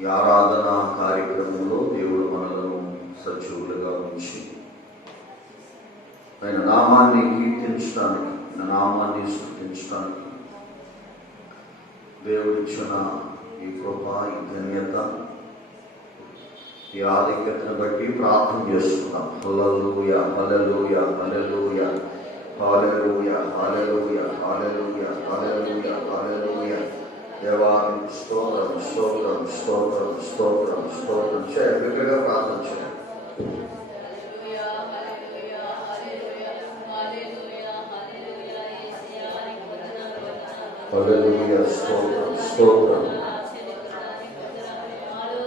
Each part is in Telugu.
ఈ ఆరాధన కార్యక్రమంలో దేవుడు మనలను సజీవులుగా ఉంచి ఆయన నామాన్ని కీర్తించడానికి, ఆయన నామాన్ని స్తుతించడానికి దేవుడిచ్చిన ఈ కృప, ఈ ధన్యత, ఈ ఆధిక్యతను బట్టి ప్రార్థన చేసుకున్నాం. హల్లెలూయా, హల్లెలూయా, హల్లెలూయా, హల్లెలూయా, హల్లెలూయా, హల్లెలూయా, హల్లెలూయా, హల్లెలూయా. దేవానికి స్తోత్రం, స్తోత్రం, స్తోత్రం, స్తోత్రం, స్తోత్రం. చేయాలి, బిడ్డగా ప్రార్థన చేయాలి. హల్లెలూయా, స్తోత్రం, స్తోత్రం.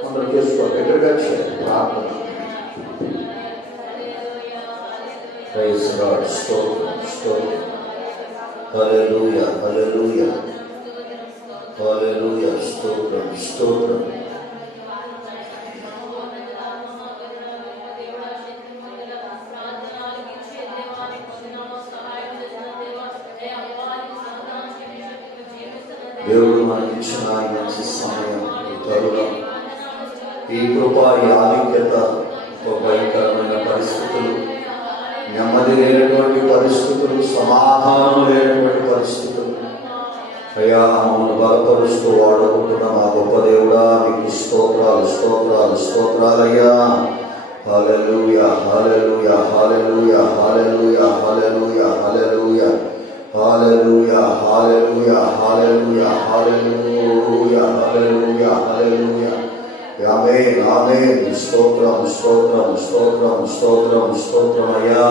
అందరూ చేసుకోవాలి, బిడ్డగా చేయాలి ప్రార్థన. ప్రైజ్ గాడ్, స్తోత్రం, స్తోత్రం. హల్లెలూయా, హల్లెలూయా, హల్లెలూయా, స్తోత్రం, స్తోత్రం. దేవుడు మనకిచ్చిన ఈ మంచి సమయం, ఈ తరుణం, ఈ కృప, ఈ ఆధిక్యత, భయంకరమైన పరిస్థితులు, నెమ్మది లేనటువంటి పరిస్థితులు, సమాధానం లేనటువంటి పరిస్థితులు, అయ్యా మమ్మల్ని బలపరుస్తూ వాడుకుంటున్న మా గొప్ప దేవుడా, మీకు స్తోత్రాలు, స్తోత్రాలు, స్తోత్రాలయ్యా. హల్లెలూయా, హల్లెలూయా, హల్లెలూయా, హల్లెలూయా, హల్లెలూయా, హల్లెలూయా, హల్లెలూయా, హల్లెలూయా, హల్లెలూయా, హల్లెలూయా, హల్లెలూయా, హల్లెలూయా. ఆమేన్, ఆమేన్. స్తోత్రం, స్తోత్రం, స్తోత్రం, స్తోత్రం, స్తోత్రం అయ్యా.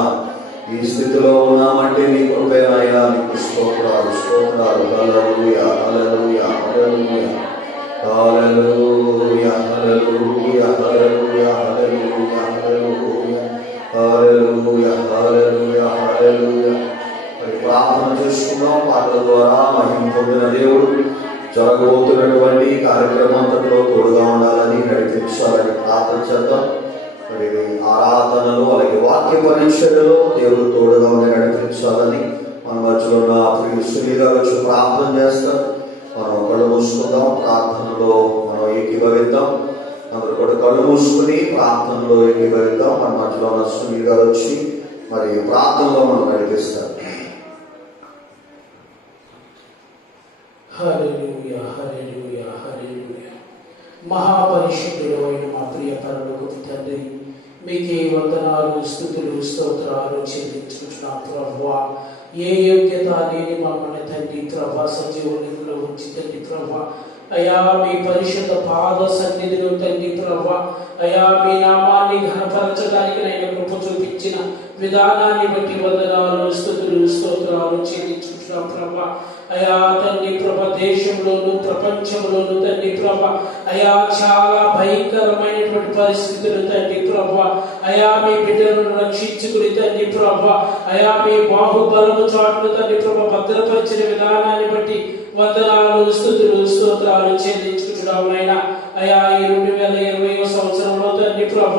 ఈ స్థితిలో ఉన్నామంటే నీ కృపేనయ్యా, నీకు స్తోత్రాలు, స్తోత్రాలు. హల్లెలూయా, హల్లెలూయా, హల్లెలూయా, హల్లెలూయా, హల్లెలూయా, హల్లెలూయా, హల్లెలూయా, హల్లెలూయా, హల్లెలూయా, హల్లెలూయా, హల్లెలూయా. మరి ప్రార్థన చేసుకున్నాం. పాటల ద్వారా మహిమ పొందిన దేవుడు జరగబోతున్నటువంటి కార్యక్రమం అంతట్లో తోడుగా ఉండాలని, నడిపించాలని ప్రార్థన చేద్దాం. మరి ఆరాధనలో అలాగే వాక్య పరీక్షలలో దేవుడు తోడుగా ఉండి నడిపించాలని మన మధ్యలో ఉన్న ప్రియులు సునీల్ గారు వచ్చి ప్రార్థన చేస్తారు. మనం కళ్ళు మూసుకుందాం, ప్రార్థనలో మనం ఏకీభవిద్దాం. అందరూ కూడా కళ్ళు మూసుకుని ప్రార్థనలో ఏకీభవిద్దాం. మన మధ్యలో ఉన్న సునీల్ గారు వచ్చి మరి ప్రార్థనలో మనం నడిపిస్తారు. హల్లెలూయా, హల్లెలూయా, హల్లెలూయా. మహాపరిశుద్ధుడైన మా ప్రియ పరలోకపు తండ్రి, మీకే వందనాలు, స్తుతులు, స్తోత్రాలు చెల్లించుకుంటున్నాం ప్రభువా. ఏ యోగ్యత లేని మమ్మల్ని తండ్రి ప్రభా సజీవునిలో ఉంచి తండ్రి ప్రభా అయా మీ పరిశుద్ధ పాద సన్నిధిలో తండ్రి ప్రభా అయా మీ నామాన్ని ఘనపరచడానికి నేను కృప చూపించిన విధానాన్ని బట్టి వందనాలు, స్తుతులు, స్తోత్రాలు చెల్లించుకుంటున్నాం ప్రభా. అయా తండ్రి ప్రభ దేశంలోను ప్రపంచంలోను తండ్రి ప్రభ అయా చాలా భయంకరమైనటువంటి పరిస్థితులు తండ్రి ప్రభ అయా మీ బిడ్డలను రక్షించుకుని తండ్రి ప్రభ అయా మీ బాహుబలము చాటును తండ్రి ప్రభ భద్రపరిచిన విధానాన్ని బట్టి వందనాలు, స్తుతులు, స్తోత్రాలు చెల్లించుకుంటున్నాం నాయనా. అయా ఈ 2020 సంవత్సరంలో తండ్రి ప్రభ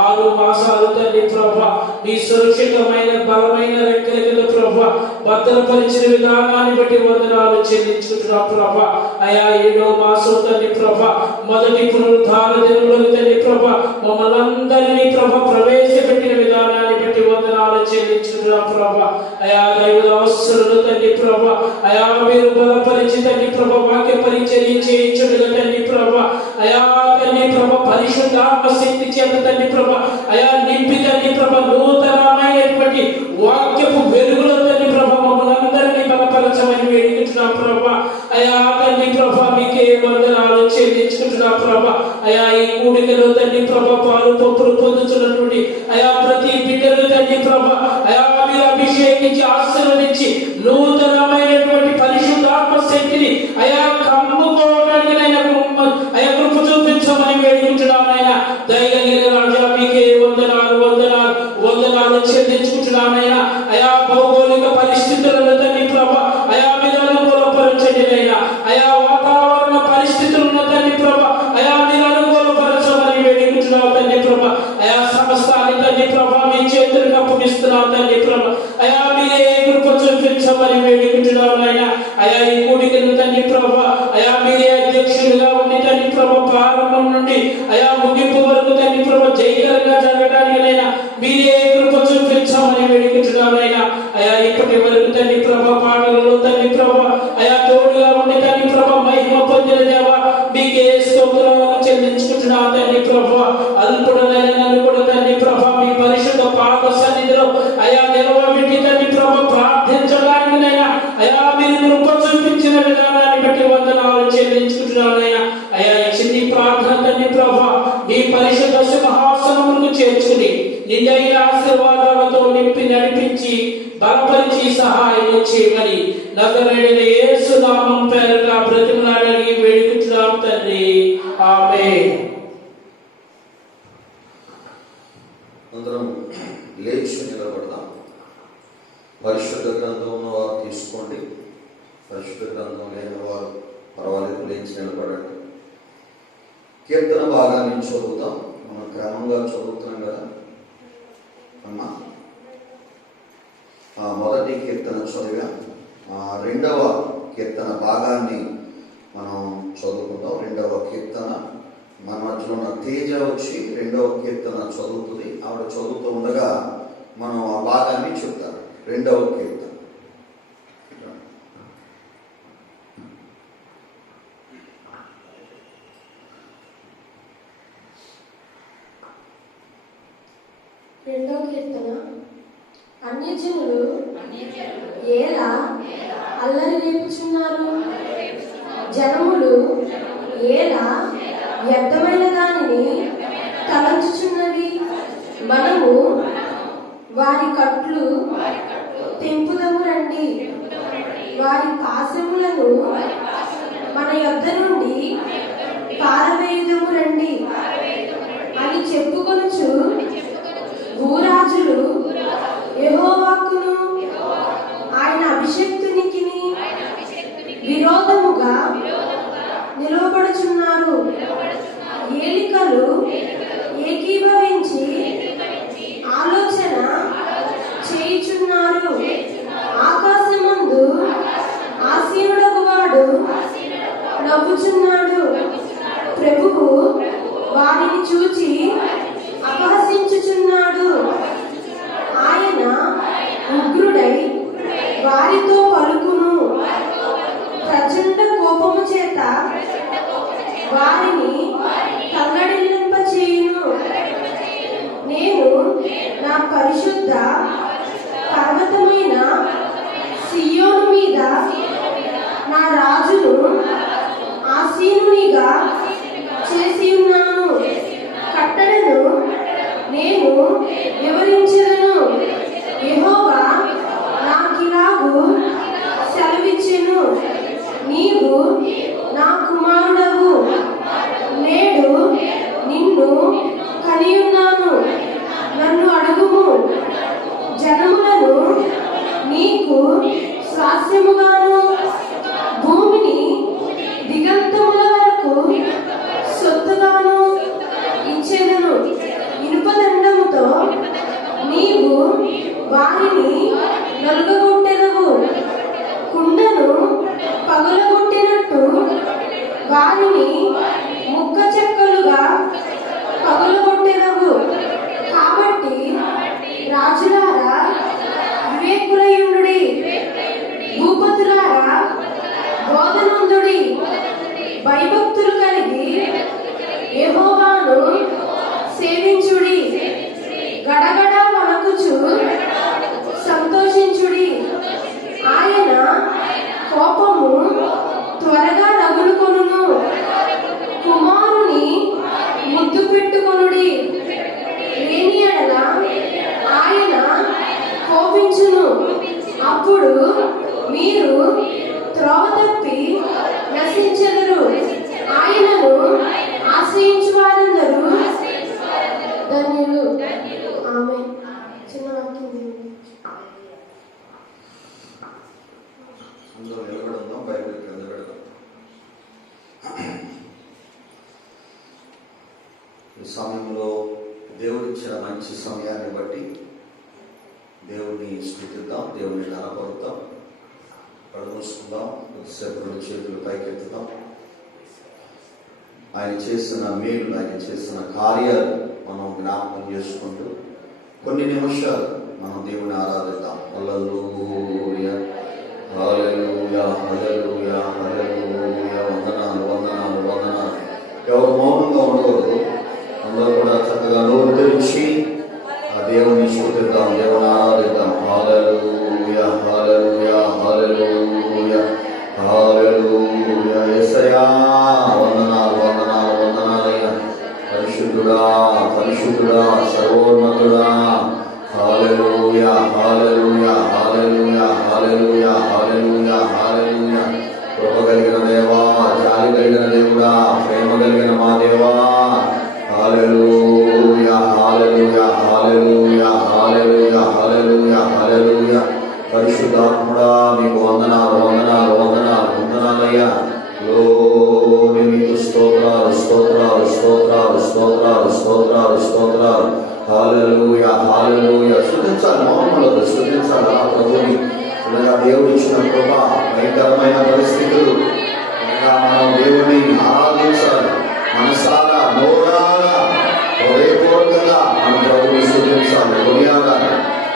6 మాసాలు తండ్రి ప్రభ నీ సురక్షితమైన బలమైన రెక్కల కింద ప్రభ భద్రపరిచిన విధానాన్ని బట్టి వందనాలు చెల్లించుకుంటున్నాం ప్రభ. అయా 7వ మాసం తండ్రి ప్రభ మొదటి పునరుద్ధాన దినంలో తండ్రి ప్రభ మమ్మల్ని అందరినీ ప్రభ ప్రవేశపెట్టిన విధానాన్ని బట్టి వందనాలు చెల్లించుకుంటున్నాం ప్రభ. అయా దైవదాసులను తండ్రి ప్రభ అయా మీరు బలపరిచి తండ్రి ప్రభ వాక్య పరిచర్య చేయించుడుగా తండ్రి ప్రభ అయా తండ్రి ప్రభ పరిశుద్ధాత్మ శక్తి చేత తండ్రి ప్రభ అయా నింపి తండ్రి ప్రభ నూతనమైనటువంటి వాక్యపు వెలుగులో తండ్రి ప్రభ మమ్మల్ని అందరినీ బలపరచమని వేడుకుంటున్నాం ప్రభ. అయా తండ్రి ప్రభ మీకే వందనాలు చెల్లించుకుంటున్నాం ప్రభ. అయా ఈ కూడికలో తండ్రి ప్రభ పాలు పప్పులు పొందుతున్నటువంటి అయా ప్రతి బిడ్డలు తండ్రి ప్రభ అయా మీరు అభిషేకించి ఆశీర్వదించి నూతనమైనటువంటి పరిశుద్ధాత్మ శక్తిని అయా కమ్ముకోవడానికి అయా కృప చూపించమని వేడుకుంటున్నాం ఆయన. దయగలిగిన రాజా మీకే వందనాలు, వందనాలు, వందనాలు చెల్లించుకుంటున్నాం ఆయన. అయా భౌగోళిక పరిస్థితులను తండ్రి ప్రభ అయా మీరు అనుకూలపరచండి అయినా. అయా వాతావరణ పరిస్థితులను తండ్రి ప్రభ అయా మీరు అనుకూలపరచమని వేడుకుంటున్నాం తండ్రి ప్రభ. అయా సమస్తాన్ని తండ్రి ప్రభ మీ చేతులకు అప్పగిస్తున్నాం తండ్రి ప్రభ. అయా మీరే కృప చూపించమని వేడుకుంటున్నాం ఆయన. అయా ఈ కూడికను తండ్రి ప్రభ అయా మీరే అధ్యక్షులుగా ఉండి తండ్రి ప్రభ ప్రారంభం నుండి అయా ముగింపు వరకు తండ్రి ప్రభు జయకరంగా జరగడానికైనా మీరే కృప చూపించమని వేడుకుంటున్నానైనా. అయా ఇప్పటి వరకు తండ్రి ప్రభు పాటలలో తండ్రి ప్రభు అయా తోడుగా ఉండి తండ్రి ప్రభు మహిమ పొందిన దేవా మీకే స్తోత్రాలను చెల్లించుకుంటున్నా తండ్రి ప్రభు. అల్పుడనైన నన్ను కూడా తండ్రి ప్రభు మీ పరిశుద్ధ పాద సన్నిధిలో అయా నిలవబెట్టి తండ్రి ప్రభు ప్రార్థించడానికైనా అయా మీరు కృప చూపించిన విధానాన్ని బట్టి వందనాలు చెల్లించుకుంటున్నానైనా. అయా ఈ చిన్ని ప్రార్థన తండ్రి ప్రభు మీ పరిశుద్ధ సింహాసనములకు చేర్చుకుని నిజైన ఆశీర్వాదాలతో నింపి నడిపించి బలపరిచి సహాయం చేయమని నజరేయుడైన యేసు నామం పేరట బ్రతిమలాడి వేడుకుంటున్నాం తండ్రి. ఆమేన్. అందరం లేచి నిలబడదాం. పరిశుద్ధ గ్రంథంలో వారు తీసుకోండి. పరిశుద్ధ గ్రంథం లేని వారు పర్వాలేదు, లేచి నిలబడండి. కీర్తన భాగాన్ని చదువుతాం. మనం క్రమంగా చదువుతున్నాం కదా అమ్మా. మొదటి కీర్తన చదివాం. రెండవ కీర్తన భాగాన్ని మనం చదువుకుందాం. రెండవ కీర్తన మన మధ్యలో ఉన్న తేజ వచ్చి రెండవ కీర్తన చదువుతుంది. ఆవిడ చదువుతూ ఉండగా మనం ఆ భాగాన్ని చెప్తారు. రెండవ కీర్తన. రెండవ కీర్తన. అన్యజనులు ఏలా అల్లరి రేపుచున్నారు, జనములు ఏలా వ్యర్థమైన దానిని తలంచుచున్నవి. మనము వారి కట్లు తెంపుదము రండి, వారి పాశములను మన యొద్ద నుండి పారవేయుదము రండి అని చెప్పుకొనుచు భూరాజులు యెహోవాకును ఆయన అభిషేక్తునికి విరోధముగా నిలవబడుచున్నారు. ఏలికలు ఏకీభవించి ఆలోచన చేయుచున్నారు. ఆకాశమందు ఆసీనుడగు వాడు నవ్వుచున్నాడు. ప్రభువు వారిని చూచి అపహసించుచున్నాడు. ఆయన ఉగ్రుడై వారితో పలుకును. ప్రచండ కోపము చేత వారిని తల్లడిల్లింపచేయును. నేను నా పరిశుద్ధ పర్వతమైన సియోను మీద నా రాజును ఆసీనునిగా చేసి ఉన్నాను. కట్టడను నేను వివరించెదను. యెహోవా నాకిలాగు సెలవిచ్చెను, నీవు నా కుమారుడవు, నేడు నిన్ను కనియున్నాను. నన్ను అడుగుము, జనములను నీకు స్వాస్యముగాను భూమిని దిగంతముల వరకు సొత్తుగాను ఇచ్చేదను. ఇనుపదండముతో నీవు వారిని నలుగగొట్టెదవు. కుండను పగులగొట్టినట్టు వారిని ముక్క చెక్కలుగా పగులగొట్టెదవు. కాబట్టి రాజులారా వివేకులయుండుడి, భూపతులారా బోధనందుడి. భయభక్తులు కలిగి యెహోవాను సేవించుడి. గడగడ వణకుచు సంతోషించుడి. ఆయన కోపము త్వరగా రగులుకొనును. కుమారుని ముద్దు పెట్టుకొనుడి. లేని ఎడల ఆయన కోపించును. అప్పుడు మీరు త్రోవ తప్పి నశించెదరు. ఆయనను ఆశ్రయించు వారందరూ ధన్యులు. ఆమేన్. చిన్న వాక్యం. అందరూ నిలబడదాం. బైబిల్ కింద పెడదాం. ఈ సమయంలో దేవుడిచ్చిన మంచి సమయాన్ని బట్టి దేవుడిని స్తుతిద్దాం, దేవుడిని ఘనపరుద్దాం. కళ్ళు మూసుకుందాం. కొద్దిసేపు రెండు చేతులు పైకెత్తుదాం. ఆయన చేసిన మేలు, ఆయన చేసిన కార్యాలు మనం జ్ఞాపకం చేసుకుంటూ కొన్ని నిమిషాలు మనం దేవుని ఆరాధిద్దాం. హల్లెలూయా హల్లెలూయా హల్లెలూయా హల్లెలూయా. వందనాలు వందనాలు వందనాలు. ఎవరు మౌనంగా ఉండకూడదు. అందరూ కూడా చక్కగా నోరు తెరిచి ఆ దేవుని స్తుతిద్దాం, దేవుని ఆరాధిద్దాం. హల్లెలూయా హల్లెలూయా హల్లెలూయా హల్లెలూయా. యేసయ్యా వందనాలు వందనాలు వందనాలయ్యా. పరిశుద్ధుడా పరిశుద్ధుడా సర్వోన్నతుడా. హల్లెలూయా హల్లెలూయా హల్లెలూయా హల్లెలూయా హల్లెలూయా హల్లెలూయా. కృప కలిగిన దేవా, జాలి కలిగిన దేవుడా, ప్రేమ కలిగిన మా దేవా. హల్లెలూయా హల్లెలూయా హల్లెలూయా హల్లెలూయా హల్లెలూయా హల్లెలూయా. పరిశుద్ధాత్ముడా మీకు వందనాలు వందనాలు వందనాలు వందనాలయ్యా. గ్లోరీ మీకు స్తోత్రాలు స్తోత్రాలు స్తోత్రాలు స్తోత్రాలు స్తోత్రాలు స్తోత్రాలు. హల్లెలూయా హల్లెలూయా. స్తుతించాలి, మౌనంలో స్తుతించాలి ఆ ప్రభుని. ఇలా దేవుడు ఇచ్చిన కృప, భయంకరమైన పరిస్థితులు, ఇలా మనం దేవుని ఆరాధించాలి. మనసారా నోరారా హృదయపూర్వకంగా మన ప్రభుని స్తుతించాలి, కొనియాడాలి.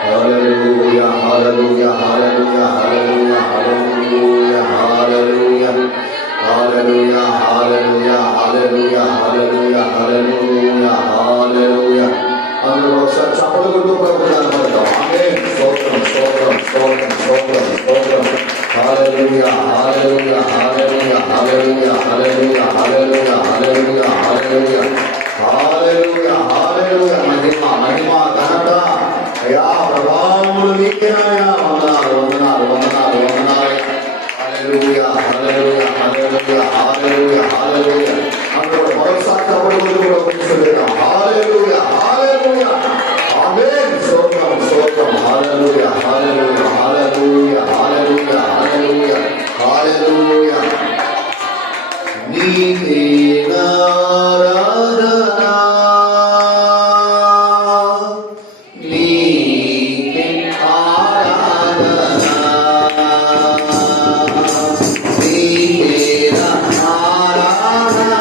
హల్లెలూయా హల్లెలూయా హల్లెలూయా హల్లెలూయా హల్లెలూయా హల్లెలూయా హల్లెలూయా హల్లెలూయా హల్లెలూయా హల్లెలూయా హల్లెలూయా హల్లెలూయా. అందరూ ఒకసారి చప్పట్లు కొడుతూ ప్రభువుని కనపడతాం. ఆమేన్. స్తోత్రం స్తోత్రం స్తోత్రం స్తోత్రం స్తోత్రం. హల్లెలూయా హల్లెలూయా హల్లెలూయా హల్లెలూయా హల్లెలూయా హల్లెలూయా హల్లెలూయా హల్లెలూయా హల్లెలూయా హల్లెలూయా. మహిమ మహిమ ఘనత అయ్యా ప్రభావములు నీకేనాయనా. వందనాలు వందనాలు వందనాలు వందనాలు. హల్లెలూయా హల్లెలూయా హల్లెలూయా హల్లెలూయా హల్లెలూయా. అందరూ మరోసారి చప్పట్లు కొడుతూ ప్రభువుని స్తుతిద్దాం. హల్లెలూయా హల్లెలూయా. ఆమేన్. స్తోత్రం స్తోత్రం. హల్లెలూయా హల్లెలూయా హల్లెలూయా హల్లెలూయా హల్లెలూయా హల్లెలూయా. నీకే ఆరాధన నీకే ఆరాధన నీకే ఆరాధన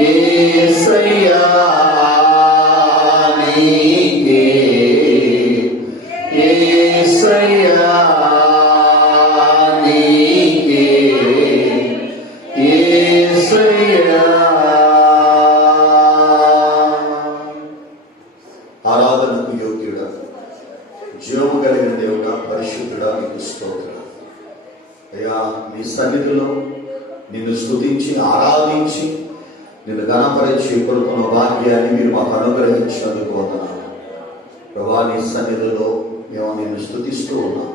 యేసయ్యా నీకే, యేసయ్యా నీకే, యేసయ్యా. ఆరాధనకు యోగ్యుడా, జీవము కలిగిన దేవుడా, పరిశుద్ధుడా, నీకు స్తోత్రం. అయ్యా, నీ సన్నిధిలో నిన్ను స్తుతించి ఆరాధించి నిన్ను ఘనపరిచి కొడుకున్న భాగ్యాన్ని మీరు మాకు అనుగ్రహించినందుకు వందనాలు ప్రభా. నీ సన్నిధిలో మేము నిన్ను స్తుతిస్తూ ఉన్నాం.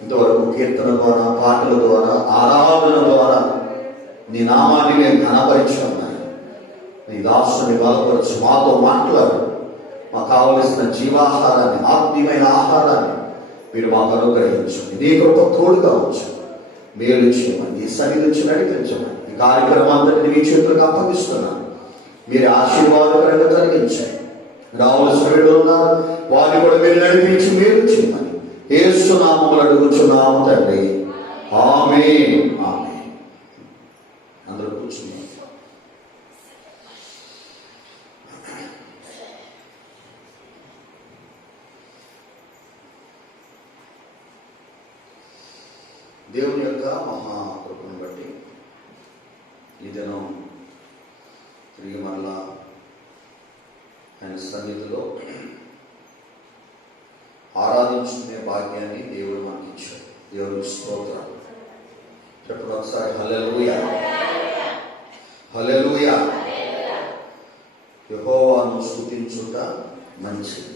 ఇంతవరకు కీర్తన ద్వారా, పాటల ద్వారా, ఆరాధన ద్వారా నీ నామాన్ని మేము ఘనపరిచి ఉన్నాయి. నీ దాసుని బలపరచు, మాతో మాట్లాడు. మాకు కావలసిన జీవాహారాన్ని, ఆత్మీయమైన ఆహారాన్ని మీరు మాకు అనుగ్రహించండి. నీ కృప తోడుగా ఉంచు, మేలు చేయమని, ఈ సన్నిధి నుంచి నడిపించమని. ఈ కార్యక్రమం అంతటిని మీ చేతులకు అప్పగిస్తున్నాను. మీరు ఆశీర్వాదకరంగా జరిగించండి. రావాల్సిన వీళ్ళు ఉన్నారు, వారిని కూడా మీరు నడిపించి మేలు చేయమని యేసు నామములో అడుగుచున్నాము తండ్రి. ఆమేన్, ఆమేన్. అందరూ కూర్చున్నారు. దేవుని యొక్క మహాకృపను బట్టి ఈ దినం తిరిగి మరలా ఆయన సన్నిధిలో ఆరాధించుకునే భాగ్యాన్ని దేవుడు మనకి ఇచ్చాడు. దేవుడికి స్తోత్రం. చెప్పండి ఒకసారి హల్లెలూయా, హల్లెలూయా. యెహోవాను స్తుతించుట మంచిది.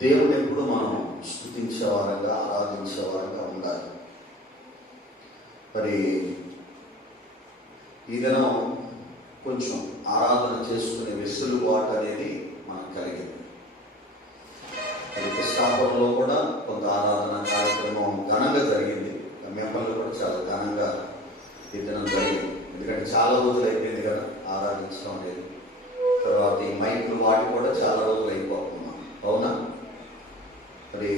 దేవుని ఎప్పుడు మనం స్తుతించేవారంగా, ఆరాధించేవారంగా ఉండాలి. మరి ఈ దినం కొంచెం ఆరాధన చేసుకునే వెసులుబాటు అనేది మనకు కలిగింది. కృష్ణాపురంలో కూడా కొంత ఆరాధన కార్యక్రమం ఘనంగా జరిగింది. మేపల్లో కూడా చాలా ఘనంగా ఈ దినం జరిగింది. ఎందుకంటే చాలా రోజులు అయిపోయింది కదా ఆరాధించడం అనేది. తర్వాత ఈ మైకులు వాటి కూడా చాలా రోజులు అయిపోతున్నాం, అవునా? మరి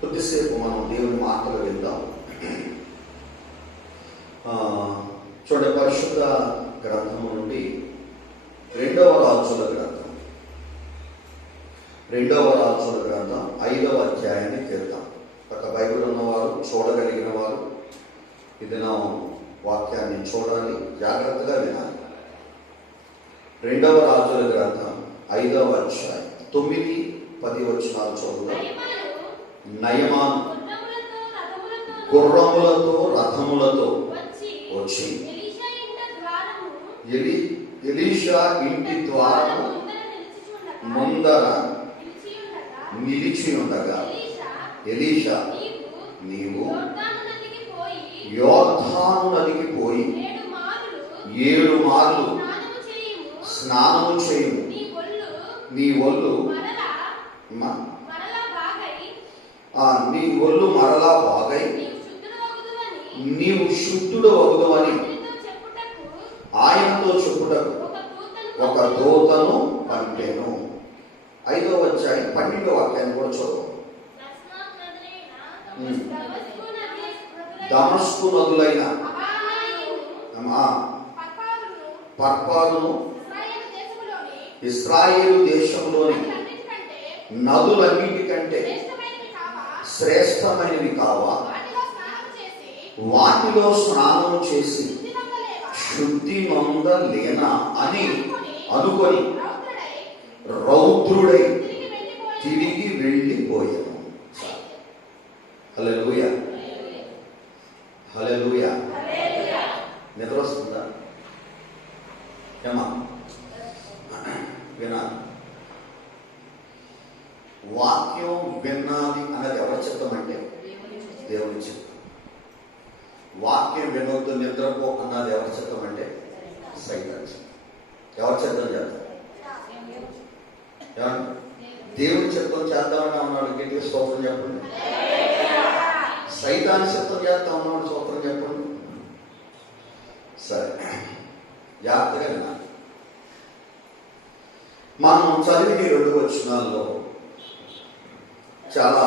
కొద్దిసేపు మనం దేవుని మాటలు విందాం. చూడండి, పరిశుద్ధ గ్రంథం నుండి 2వ రాజుల గ్రంథం, 5వ అధ్యాయాన్ని తీరుతాం. ఒక బైబిల్ ఉన్నవారు, చూడగలిగిన వారు ఈ దినం వాక్యాన్ని చూడాలి, జాగ్రత్తగా వినాలి. 2వ రాజుల గ్రంథం 5వ అధ్యాయం 9-10 వచనాలు చదువుతాం. నయమాను గుర్రములతో రథములతో వచ్చి ఎలీషా ఇంటి ద్వారము ముందర నిలిచి ఉండగా, ఎలీషా నీవు యోర్దాను నదికి పోయి 7 మార్లు స్నానము చేయుము, నీ ఒళ్ళు మరలా బాగై నీవు శుద్ధుడు వగుదువని ఆయనతో చెప్పుటకు ఒక దూతను పంపెను. 5వ అధ్యాయం 12వ వాక్యాన్ని కూడా చదువు. దమస్కు నదులైన పర్పారును ఇశ్రాయేలు దేశంలోని నదులన్నిటికంటే శ్రేష్టమైనవి కావా, వాటిలో స్నానం చేసి శుద్ధి నొందలేనా అని అనుకొని రౌద్రుడై తిరిగి వెళ్ళిపోయాను. హల్లెలూయా, హల్లెలూయా. నిద్ర వస్తుందా? ఏమా వినాలి. వాక్యం వినాలి అన్నది ఎవరి చిత్తం అంటే దేవుని చిత్తం. వాక్యం వినొద్దు, నిద్రపో అన్నది ఎవరి చిత్తం అంటే సైతాన్ చిత్తం. ఎవరి చిత్తం చేద్దాం? దేవుని చిత్తం చేద్దామని ఉన్నాడు, గట్టిగా స్తోత్రం చెప్పండి. సైతాన్ చిత్తం చేద్దాం ఉన్నాడు, స్తోత్రం చెప్పండి. సరే, జాగ్రత్తగా వినాలి. మనం చదివిన 2 వచనాల్లో చాలా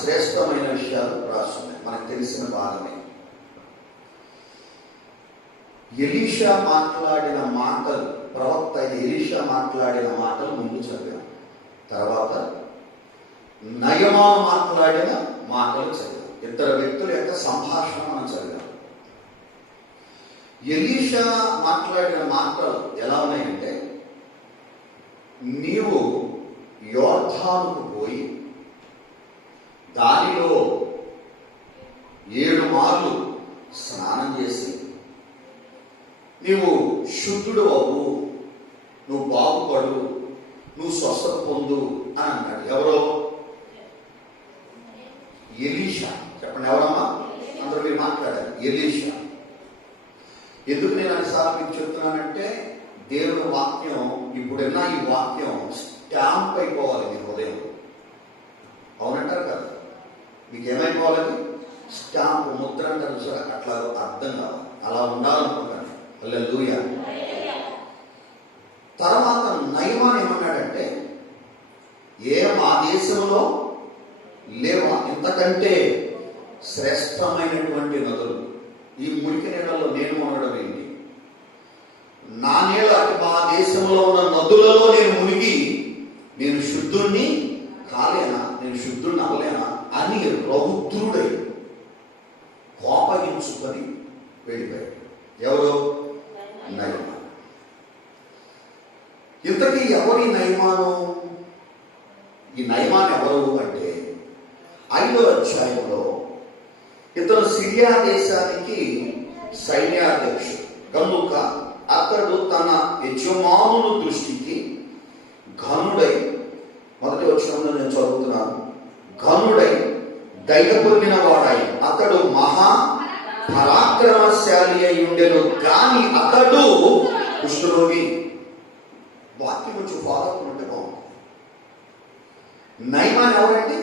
శ్రేష్టమైన విషయాలు రాస్తున్నాయి, మనకు తెలిసిన భాగమే. ఎలీషా మాట్లాడిన మాటలు, ప్రవక్త అయిన ఎలీషా మాట్లాడిన మాటలు ముందు చదివాం. తర్వాత నయమాను మాట్లాడిన మాటలు చదివాం. ఇద్దరు వ్యక్తుల యొక్క సంభాషణ మనం చదివాం. ఎలీషా మాట్లాడిన మాటలు ఎలా ఉన్నాయంటే, నీవు యోర్దానుకు పోయి దానిలో 7 మార్లు స్నానం చేసి నీవు శుద్ధుడు అవ్వు, నువ్వు బాగుపడు, నువ్వు స్వస్థత పొందు అని అన్నాడు. ఎవరో? ఎలీషా. చెప్పండి, ఎవరమ్మా? అందరూ మీరు మాట్లాడారు. ఎలీషా. ఎందుకు నేను అన్నిసార్లు మీకు చెప్తున్నానంటే, దేవుని వాక్యం ఇప్పుడున్న ఈ వాక్యం స్టాంప్ అయిపోవాలి మీ హృదయం. అవునంటారు కదా? మీకు ఏమైపోవాలని? స్టాంప్, ముద్ర అంటారు సార్, అట్లా అర్థం కావాలి, అలా ఉండాలనుకుంటాను. హల్లెలూయా. తర్వాత నయమాన్ ఏమన్నాడంటే, మా దేశంలో లేవా ఇంతకంటే శ్రేష్టమైనటువంటి నదులు? ఈ మురికి నీళ్ళలో నేను మునగడం ఏంటి? నా నీళ్ళ మా దేశంలో ఉన్న నదులలో నేను మునిగి నేను శుద్ధుణ్ణి కాలేనా, నేను శుద్ధుణ్ణి అవ్వలేనా అని రౌద్రుడై కోపగించుకొని వెళ్ళిపోయాడు. ఎవరు? నయమాను. ఇంతకీ ఎవరి నయమాను? ఈ నయమాన్ ఎవరు అంటే, 5వ అధ్యాయంలో ఇతను సిరియా దేశానికి సైన్యాధ్యక్షుడు కనుక అతడు తన యజమానుల దృష్టికి ఘనుడై, మొదటి వచనంలో నేను చదువుతున్నాను, ఘనుడై దయ పొందిన వాడై అతడు మహా పరాక్రమశాలి అయి ఉండెను, కానీ అతడు కుష్ఠరోగి. వాక్యం కొంచెం ఫాలో అవుతుంటే బాగుంది. నయమాన్ ఎవరండి?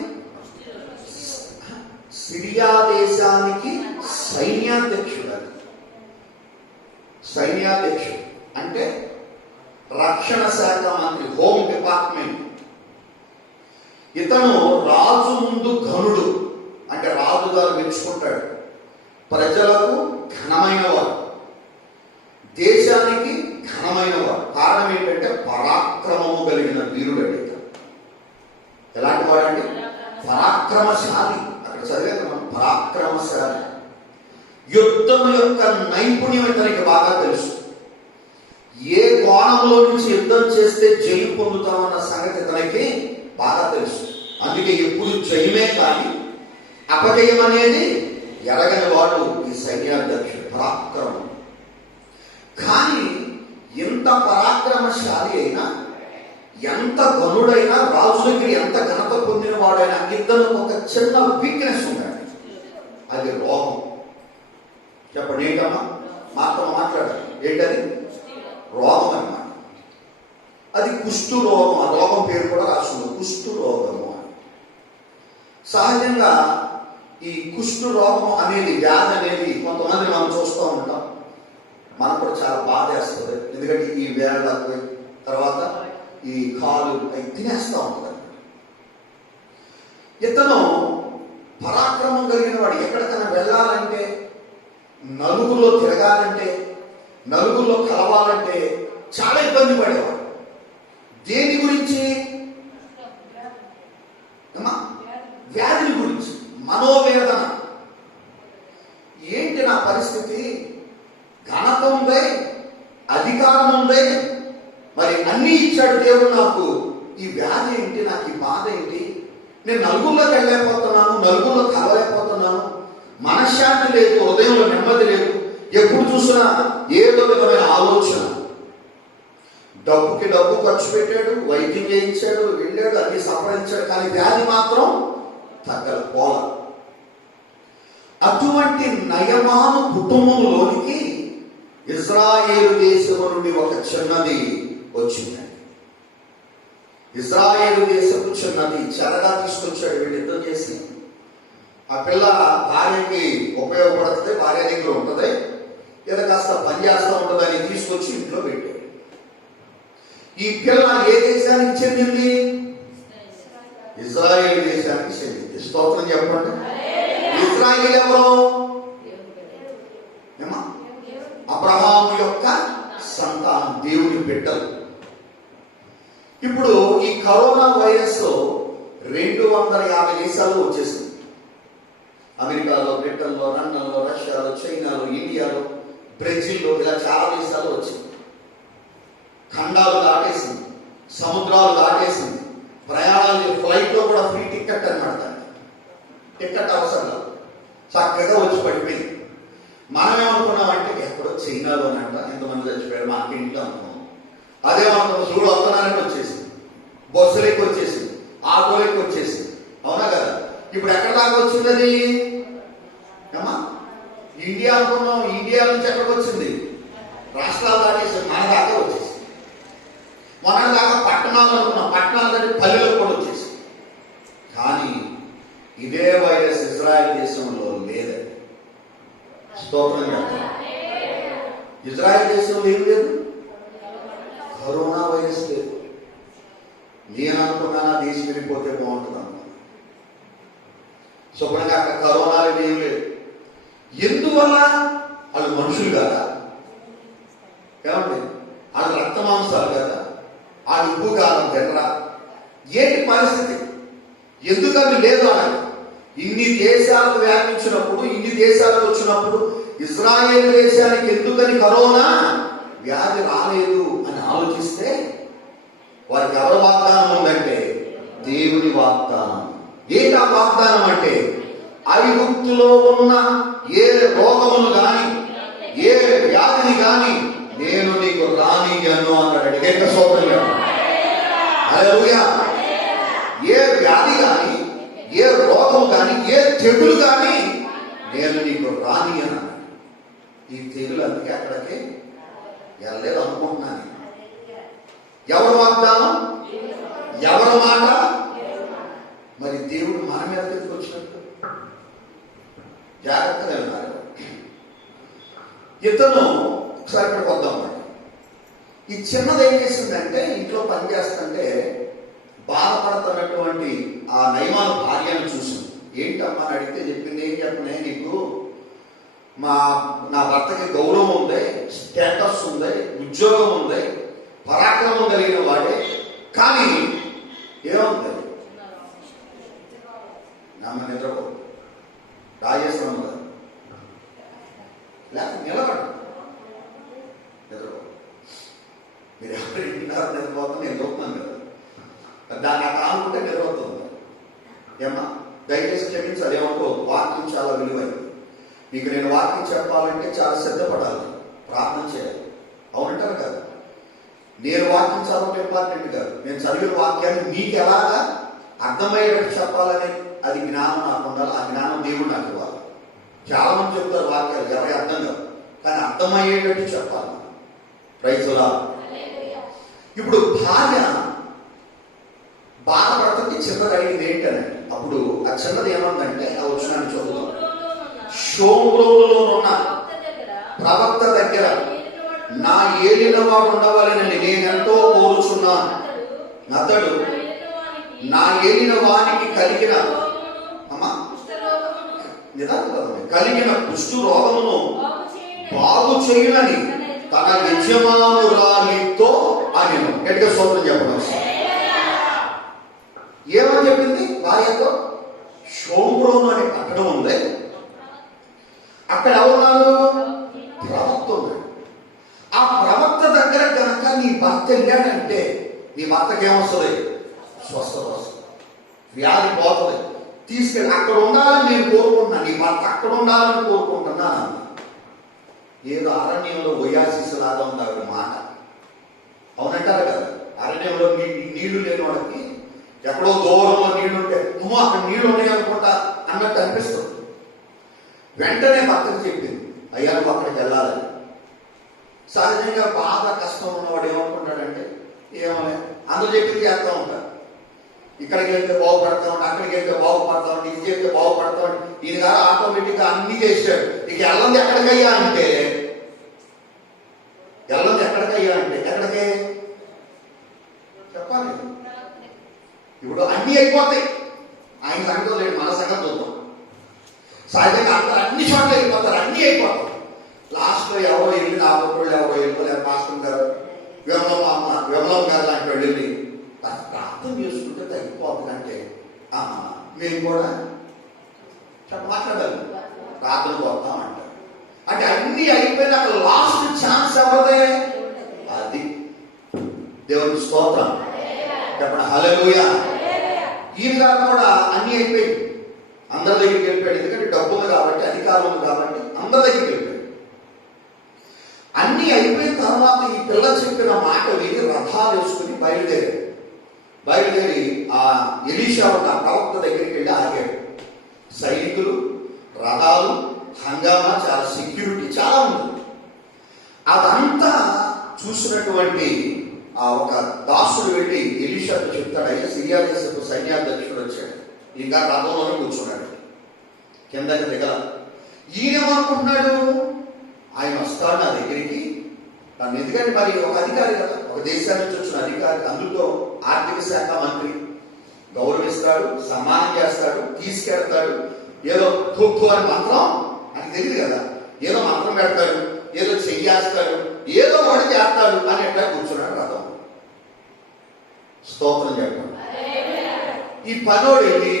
సిరియా దేశానికి సైన్యాధ్యక్షుడు. సైన్యాధ్యక్షుడు అంటే రక్షణ శాఖ మంత్రి, హోమ్ డిపార్ట్మెంట్. ఇతను రాజు ముందు ఘనుడు అంటే రాజుగారు మెచ్చుకుంటాడు. ప్రజలకు ఘనమైన వాడు, దేశానికి ఘనమైన వాడు. కారణం ఏంటంటే పరాక్రమము కలిగిన వీరుడు. ఎలాంటి వాడండి? పరాక్రమశాలి. అక్కడ చదివాక మనం పరాక్రమశాలి. యుద్ధం యొక్క నైపుణ్యం ఇతనికి బాగా తెలుసు. ఏ కోణంలో నుంచి యుద్ధం చేస్తే జయం పొందుతామన్న సంగతి ఇతనికి బాగా తెలుసు. అందుకే ఎప్పుడు జయమే కానీ అపజయం అనేది ఎరగని వాడు ఈ సైన్యాధ్యక్షుడు. పరాక్రమం. కానీ ఎంత పరాక్రమశాలి అయినా, ఎంత ఘనుడైనా, రాజు దగ్గర ఎంత ఘనత పొందిన వాడైనా ఇద్దరికి ఒక చిన్న వీక్నెస్ ఉందండి. అది రోగం. చెప్పండి, ఏంటమ్మా? మాతో మాట్లాడాలి. ఏంటది? రోగం అన్నమాట. అది కుష్టు రోగం. ఆ రోగం పేరు కూడా రాస్తుంది, కుష్టు రోగము అని. సహజంగా ఈ కుష్టు రోగం అనేది, వ్యాధి అనేది కొంతమంది మనం చూస్తూ ఉంటాం. మనకు కూడా చాలా బాధ వేస్తుంది. ఎందుకంటే ఈ వేళ్ళకు తర్వాత ఈ కాలు అవి తినేస్తూ ఉంటుంది. ఇతను పరాక్రమం కలిగిన వాడు. ఎక్కడికైనా వెళ్ళాలంటే, నలుగురిలో తిరగాలంటే, నలుగురిలో కలవాలంటే చాలా ఇబ్బంది పడేవాడు. దేని గురించి? వ్యాధి గురించి, మనోవేదన. ఏంటి నా పరిస్థితి? ఘనత ఉందే, అధికారం ఉందే, మరి అన్నీ ఇచ్చాడు దేవుడు నాకు. ఈ వ్యాధి ఏంటి? నాకు ఈ బాధ ఏంటి? నేను నలుగురిలోకి వెళ్ళలేకపోతున్నాను, నలుగురిలో కలవలేకపోతున్నాను, మనశ్శాంతి లేదు, హృదయంలో నెమ్మది లేదు. ఎప్పుడు చూసినా ఏదో విధమైన ఆలోచన. డబ్బుకి డబ్బు ఖర్చు పెట్టాడు, వైద్యం చేయించాడు, వెళ్ళాడు, అన్ని సంప్రదించాడు, కానీ వ్యాధి మాత్రం తగ్గకపోల. అటువంటి నయమాను కుటుంబంలోనికి ఇజ్రాయేలు దేశము నుండి ఒక చిన్నది వచ్చిందండి. ఇజ్రాయేలు దేశపు చిన్నది చెరగా తీసుకొచ్చాడు. వీళ్ళిద్దరు చేసి ఆ పిల్ల భార్యకి ఉపయోగపడుతుంది, భార్య దగ్గర ఉంటుంది, ఏదో కాస్త పని చేస్తూ ఉంటుంది అని తీసుకొచ్చి ఇంట్లో పెట్టాడు. ఈ పిల్ల ఏ దేశానికి చెందింది? ఇజ్రాయేల్ దేశానికి చెందింది. స్తోత్రం చెప్పండి. ఇజ్రాయేల్ ఎవరు? అబ్రహాము కరోనా వైరస్ 250 దేశాల్లో వచ్చేసింది. అమెరికాలో, బ్రిటన్లో, లండన్లో, రష్యాలో, చైనాలో, ఇండియాలో, బ్రెజిల్లో, ఇలా చాలా దేశాల్లో వచ్చింది. ఖండాలు దాటేసింది, సముద్రాలు దాటేసింది. ప్రయాణాలు ఫ్లైట్లో కూడా ఫ్రీ టికెట్ అనమాట. టికెట్ అవసరం లేదు, చక్కగా వచ్చి పడిపోయింది. మనమేమనుకున్నామంటే ఎక్కడో చైనాలోనంట ఎంతమంది చచ్చిపోయారు, మాకు ఇంట్లో అనుకున్నాం. అదేమనుకున్నాం, చూడు వస్తున్నానని వచ్చేసింది, బస్సులకి వచ్చేసింది, ఆటోలకి వచ్చేసింది. అవునా కదా? ఇప్పుడు ఎక్కడ దాకా వచ్చింది? అమ్మా ఇండియా అనుకున్నాం, ఇండియా నుంచి ఎక్కడికి వచ్చింది? రాష్ట్రాలు దాటేసింది, మన దాకా వచ్చేసింది. మన దాకా పట్టణాలు అనుకున్నాం, పట్టణాలు దాటి పల్లెలకు కూడా వచ్చేసింది. కానీ ఇదే వైరస్ ఇజ్రాయెల్ దేశంలో లేదండి. స్తోత్రం చేస్తాం. ఇజ్రాయెల్ దేశంలో ఏం లేదు, కరోనా వైరస్ లేదు. నేను అనుకున్నాను ఆ దేశం వెళ్ళిపోతే బాగుంటుంది అనుకున్నాను. శుభ్రంగా అక్కడ కరోనా అనేది ఏం లేదు. ఎందువల్ల? వాళ్ళు మనుషులు కదా, ఏమండి? వాళ్ళు రక్త మాంసాలు కదా, వాళ్ళు ఉప్పు కాలం తినరా? ఏంటి పరిస్థితి? ఎందుకు అవి లేదు? అలా ఇన్ని దేశాలకు వ్యాపించినప్పుడు, ఇన్ని దేశాలకు వచ్చినప్పుడు ఇజ్రాయేల్ దేశానికి ఎందుకని కరోనా వ్యాధి రాలేదు అని ఆలోచిస్తే వారికి ఎవరి వాగ్దానం ఉందంటే దేవుని వాగ్దానం. ఏంటి ఆ వాగ్దానం అంటే, ఐగుప్తులో ఉన్న ఏ రోగమును గాని ఏ వ్యాధిని గాని నేను నీకు రానియను అన్నాడు. గట్టిగా స్తోత్రం చెప్పండి. హల్లెలూయా. ఏ వ్యాధి గాని, ఏ రోగము గాని, ఏ తెగులు గాని నేను నీకు రానియను అన్నాడు. ఈ తెగులు అందుకే అక్కడికి వెళ్ళలేదు అనుకుంటున్నాను. ఎవరి వాగ్దానం, ఎవరి మాట? మరి దేవుడు మన మీద వచ్చినట్టు జాగ్రత్తగా ఉన్నారు. ఇతను ఒకసారి ఇక్కడికి వద్దామండి. ఈ చిన్నది ఏం చేసిందంటే, ఇంట్లో పని చేస్తుంటే బాధపడుతున్నటువంటి ఆ నయమాను భార్యను చూసింది. ఏంటమ్మా అని అడిగితే చెప్పింది, ఏం చెప్పనే, నీకు నా భర్తకి గౌరవం ఉంది, స్టేటస్ ఉంది, ఉద్యోగం ఉంది, పరాక్రమం కలిగిన వాడే, కానీ ఏముంది, నమ్మ నిద్రపో రాజేశ్వరం కదా, లేకపోతే నిలబడు నిద్రపో. మీరు ఎవరు ఇంటినారు నిద్రపోతాను, నేను దొరుకుతున్నాను కదా, దాన్ని అక్కడ ఆనుకుంటే నిద్రపోతుంది. ఏమ్మా దయచేసి క్షమించాలి, ఏమనుకోవద్దు. వాక్యం చాలా విలువైంది. మీకు నేను వాక్యం చెప్పాలంటే చాలా సిద్ధపడాలి, ప్రార్థన చేయాలి. అవునంటారు కదా? నేను వాక్యం చదవడం ఇంపార్టెంట్ కాదు, నేను చదివిన వాక్యాన్ని మీకు ఎలాగా అర్థమయ్యేటట్టు చెప్పాలని అది జ్ఞానం నాకు ఉండాలి. ఆ జ్ఞానం దేవుడు నాకు ఇవ్వాలి. చాలా మంది చెప్తారు వాక్యాలు, ఎవరి అర్థం కాదు, కానీ అర్థమయ్యేటట్టు చెప్పాలి. Praise Lord. ఇప్పుడు భార్య బాధపడుతుంది. చిన్నది అడిగింది ఏంటని, అప్పుడు ఆ చిన్నది ఏమందంటే, ఆ వచనాన్ని చదువుతాం. షోమ్రోనులో ఉన్న ప్రవక్త దగ్గర నా ఏలిన వాడు ఉండవాలని నేనెంతో కోరుచున్నాను. అతడు నా ఏలిన వానికి కలిగిన కలిగిన కుష్టు రోగమును బాగు చేయునని తన యజమానురాలితో ఆయనను. గట్టిగా స్తోత్రం చెప్పడం. ఏమని చెప్పింది భార్యతో? షోమ్రోను అనే పట్టణం ఉంది, అక్కడ ఎవరున్నారు? ప్రవక్త ఉన్నాడు. ఆ ప్రవక్త దగ్గర కనుక నీ భర్త వెళ్ళాడంటే నీ భర్తకి ఏమొస్తుంది? స్వస్థత వస్తుంది, వ్యాధి పోతుంది. తీసుకెళ్ళి అక్కడ ఉండాలని నేను కోరుకుంటున్నాను, నీ భర్త అక్కడ ఉండాలని కోరుకుంటున్నాను. ఏదో అరణ్యంలో ఒయాసిస్ లాగా ఉంది ఆవిడ మాట. అవునంటారు కదా, అరణ్యంలో నీళ్లు లేని వాడికి ఎక్కడో దూరంలో నీళ్లు ఉంటే అమ్మో అక్కడ నీళ్లు ఉన్నాయి అనుకుంటా అన్నట్టు అనిపిస్తుంది. వెంటనే భర్తకు చెప్పింది, అయ్యా నువ్వు అక్కడికి వెళ్ళాలని. సహజంగా బాగా కష్టం ఉన్నవాడు ఏమనుకుంటాడంటే, ఏమలే అందరూ చెప్పింది చేస్తూ ఉంటారు. ఇక్కడికి వెళ్తే బాగుపడతా ఉంటే, అక్కడికి వెళ్తే బాగుపడతా ఉంటే, ఇది చెప్తే బాగుపడతా ఉంటే, ఈయన గారు ఆటోమేటిక్గా అన్ని చేశాడు. ఇక వెళ్ళంది ఎక్కడికయ్యా అంటే, ఎక్కడికి చెప్పాలి. ఇప్పుడు అన్నీ అయిపోతాయి. ఆయన సంగతి లేదు, మన సంగతి చూద్దాం. సహజంగా అందరూ అన్ని చోట్ల అయిపోతారు, అన్నీ అయిపోతాయి. లాస్ట్లో ఎవరో వెళ్ళి, నా పుట్రోళ్ళు ఎవరో వెళ్ళిపోలేరు, పాస్టర్ గారు, విమలం గారు లాంటి వాళ్ళు వెళ్ళి, ప్రార్థన చేసుకుంటే తగ్గిపోతుంది అంటే మేము కూడా మాట్లాడాలి, ప్రార్థన పోతాం అంటారు. అంటే అన్ని అయిపోయినాక లాస్ట్ ఛాన్స్ ఎవరిదే? అది దేవుని స్తోత్రం చెప్పండి. హల్లెలూయా. ఈయన గారు కూడా అన్ని అయిపోయింది, అందరి దగ్గరికి వెళ్ళిపోయాడు. ఎందుకంటే డబ్బు ఉంది కాబట్టి, అధికారం ఉంది కాబట్టి అందరి దగ్గరికి వెళ్ళిపోయాడు. అన్ని అయిపోయిన తర్వాత ఈ పిల్ల చెప్పిన మాట విని రథాలు వేసుకుని బయలుదేరి ఆ ఎలీషా ఉన్న ప్రవక్త దగ్గరికి వెళ్ళి ఆగాడు. సైనికులు, రథాలు, హంగామా, చాలా సెక్యూరిటీ చాలా ఉంది. అదంతా చూసినటువంటి ఆ ఒక దాసుడు వెళ్ళి ఎలీషాతో చెప్తాడు, అయ్యా సిరియా దేశపు సైన్యాధ్యక్షుడు వచ్చాడు, ఇంకా రథంలోనే కూర్చున్నాడు, కిందకి దిగల. ఈయనేమనుకుంటున్నాడు, ఆయన వస్తాడు నా దగ్గరికి, నన్ను ఎందుకంటే మరి ఒక అధికారి కదా, ఒక దేశాన్ని నుంచి వచ్చిన అధికారి, అందులో ఆర్థిక శాఖ మంత్రి, గౌరవిస్తాడు, సన్మానం చేస్తాడు, తీసుకెళ్తాడు. ఏదో తూపు అని మంత్రం నాకు తెలియదు కదా, ఏదో మంత్రం పెడతాడు, ఏదో చెయ్యేస్తాడు, ఏదో వాడు చేస్తాడు అని ఎట్లా కూర్చున్నాడు రథం. స్తోత్రం చెప్పాడు. ఈ పనోడు వెళ్ళి,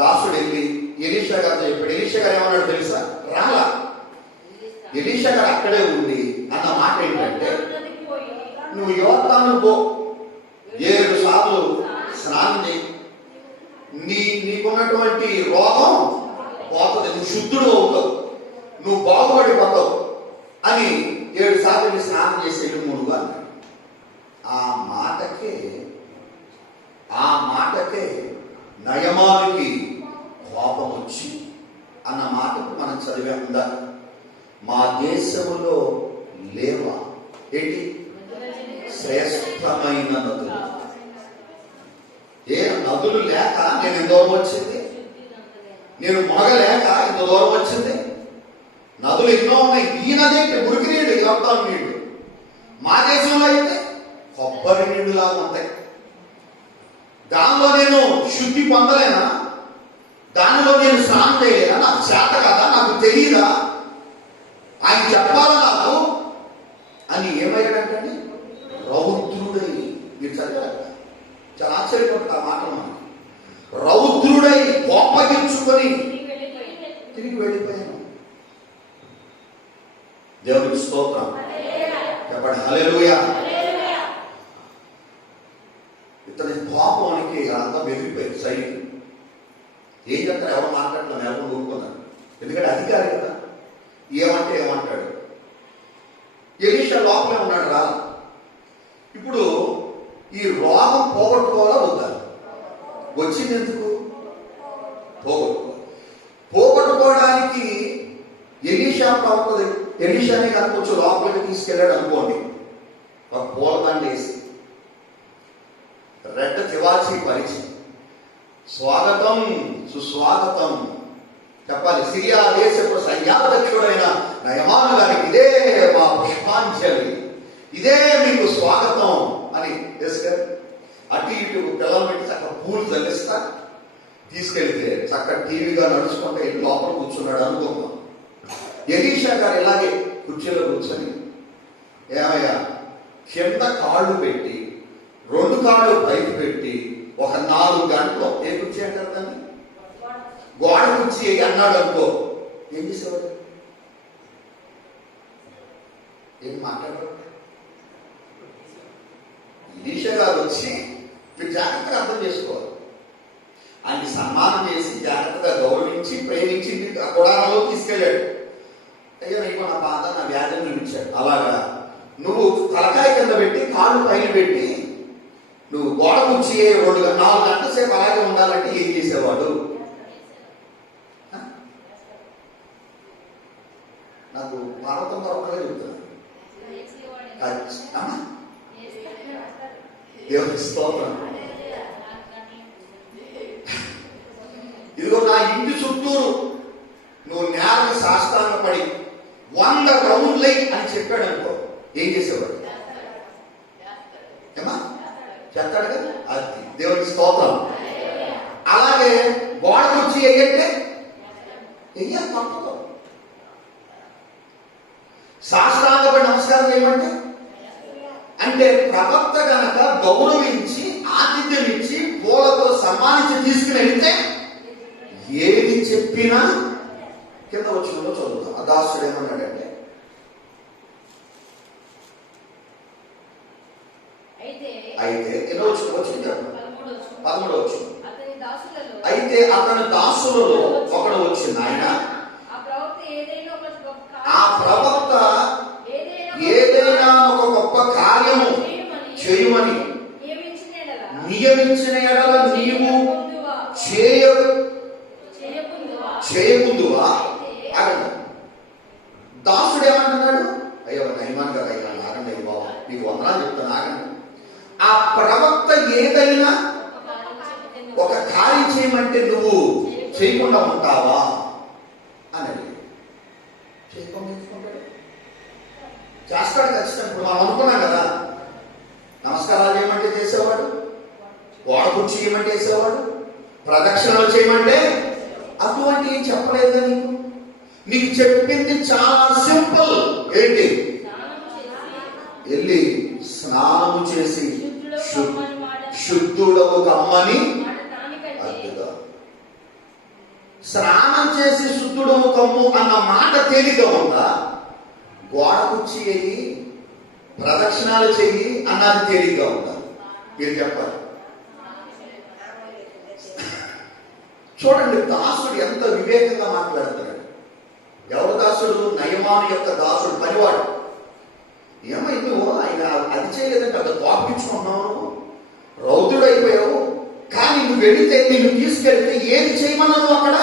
దాసుడు వెళ్ళి ఎలీషా గారితో చెప్పాడు. ఎలీషా గారు ఏమన్నాడు తెలుసా? రాలా. ఎలీషా గారు అక్కడే ఉంది అన్న మాట ఏంటంటే, నువ్వు యోర్దాను పో, 7 సార్లు స్నానం చేయి, నీకున్నటువంటి రోగం పోతుంది, నువ్వు శుద్ధుడు అవుతావు, నువ్వు బాగుపడిపోతావు అని 7 సార్లు స్నానం చేసి వెళ్ళి మునుగా. ఆ మాటకే నయమానికి కోపం వచ్చి అన్న మాటకు మనం చదివేందా, మా దేశంలో లేవా ఏంటి శ్రేష్టమైన నదులు? ఏ నదులు లేక నేను ఎంత దూరం వచ్చింది, నేను మొగలేక ఇంత దూరం వచ్చింది. నదులు ఎన్నో ఉన్నాయి. ఈ నది అంటే మురికి నీళ్ళు, యోర్దాను నీళ్లు. మా దేశంలో అయితే కొబ్బరి నీళ్లు లాగా ఉంటాయి. దానిలో నేను శుద్ధి పొందలేనా? దానిలో నేను స్నానం చేయలేనా? నాకు చేత కదా, నాకు తెలియదా, ఆయన చెప్పాలా నాకు అని ఏమయ్యాడంటే రౌద్రుడై. మీరు చదివారు, చాలా ఆశ్చర్యపడ్డ ఆ మాట. మనకి రౌద్రుడై కోపగించుకొని తిరిగి వెళ్ళిపోయాను. దేవునికి స్తోత్రం చెప్పండి. హల్లెలూయా. ఇతని కోపానికి అంతా బెదిరిపోయింది. సైనికులు ఏం చెప్తారు, ఎవరు మాట్లాడలేదు, ఎవరు ఊరుకున్నారు, ఎందుకంటే అధికారి కదా, ఏమంటే ఏమంటాడు. ఎలీషా లోపలే ఉన్నాడు, రా. ఇప్పుడు ఈ రోగం పోగొట్టుకోవాలా వద్దా? వచ్చింది ఎందుకు? పోగొట్టుకోవడానికి ఎలీషా ప్రవక్త ఎలీషాని కనుక కొంచెం లోపలికి తీసుకెళ్ళాడు అనుకోండి, ఒక పూలదండ వేసి రెడ్ తివాచి పరిచి స్వాగతం సుస్వాగతం చెప్పాలి. సిరియా దేశపు సైన్యాధ్యక్షుడైన నయమాను గారికి ఇదే మా పుష్పాంజలి, ఇదే మీకు స్వాగతం అని వేసుగారు. అటు ఇటు పిల్లలు పెట్టి చక్కగా పూలు చల్లిస్తా తీసుకెళ్తే చక్కగా టీవీగా నడుచుకుంటే ఇంటి లోపల కూర్చున్నాడు అనుకుందాం. ఎలీషా గారు ఇలాగే కుర్చీలో కూర్చొని, ఏమయ్యా, కింద కాళ్ళు పెట్టి 2 కాళ్ళు పైకి పెట్టి ఒక 4 గంటలు ఏ కుర్చీ అంటారు దాన్ని, గోడ కుర్చీ అన్నాడు అనుకో, ఏం చేసేవాడు? ఏం మాట్లాడారు? ఎలీషా గారు వచ్చి మీరు జాగ్రత్తగా అర్థం చేసుకోవాలి. ఆయన సన్మానం చేసి జాగ్రత్తగా గౌరవించి ప్రేమించి గుడారంలో తీసుకెళ్ళాడు. అయ్యో నీకు నా బాధ, నా వ్యాధిని చూపించాడు. అలాగా నువ్వు తలకాయ కింద పెట్టి కాళ్ళు పైన పెట్టి నువ్వు గోడ కుర్చీ 4 గంటల సేపు అలాగే ఉండాలంటే ఏం చేసేవాడు? నాకు భారతం ఒక్కడే చెప్తాను. దేవుని స్తోత్రం. ఇదిగో నా ఇంటి చుట్టూరు నువ్వు నేలకు సాష్టాంగ పడి 100 రౌండ్లై అని చెప్పాడు అనుకో, ఏం చేసేవాడు? ఏమా చెప్తాడు కదా, అది దేవునికి స్తోత్రం. అలాగే గోడకు వచ్చి ఎయ్యంటే ఎయ్యాలి, తప్పదు. సాష్టాంగపడి నమస్కారం ఏమంటే అంటే ప్రవక్త గనక గౌరవించి ఆతిథ్యం ఆతిథ్యం ఇచ్చి పూలతో సన్మానించి తీసుకుని వెళితే ఏది చెప్పినా కింద వచ్చినలో చదువుతాం. ఆ దాసుడు ఏమన్నాడంటే, అయితే ఎన్నో వచ్చింది చెప్పండి, 13వ వచ్చింది. అయితే అతని దాసులలో ఒకడు వచ్చింది. ఆయన ఆ ప్రవక్త ఏదైనా ఒక గొప్ప కార్యము చేయమని నియమించిన ఎడల నీవు చేయకుందువా అన్నాడు. దాసుడు ఏమంటున్నాడు, అయ్యో నయమాన్ గారు అయ్యా ఆగండి, అయ్యి బాబు నీకు వందనాలు చెప్తాను ఆగండి. ఆ ప్రవక్త ఏదైనా ఒక కార్యం చేయమంటే నువ్వు చేయకుండా ఉంటావా అని చేస్తాడు ఖచ్చితంగా. ఇప్పుడు మనం అనుకున్నాం కదా, నమస్కారాలు చేయమంటే చేసేవాడు, గోడ కుర్చీ చేయమంటే చేసేవాడు, ప్రదక్షిణలు చేయమంటే అటువంటి ఏం చెప్పలేదు కదా నీకు చెప్పింది చాలా సింపుల్. ఏంటి? వెళ్ళి స్నానము చేసి శుద్ధుడవు కమ్మని. అద్భుతం. స్నానం చేసి శుద్ధుడవు కమ్ము అన్న మాట తేలిక ఉందా? గోడ కుర్చీ అయ్యి ప్రదక్షిణాలు చెయ్యి అన్నది తేలిగ్గా ఉందా? మీరు చెప్పాలి. చూడండి దాసుడు ఎంత వివేకంగా మాట్లాడుతున్నాడు. ఎవరు దాసుడు? నయమాను యొక్క దాసుడు, పనివాడు. ఏమైంది? ఆయన అది చేయలేదంటే అంత కోపించుకున్నావు, రౌద్రుడైపోయావు. కానీ నువ్వు వెళితే, నేను తీసుకెళ్తే ఏది చేయమన్నావు అక్కడ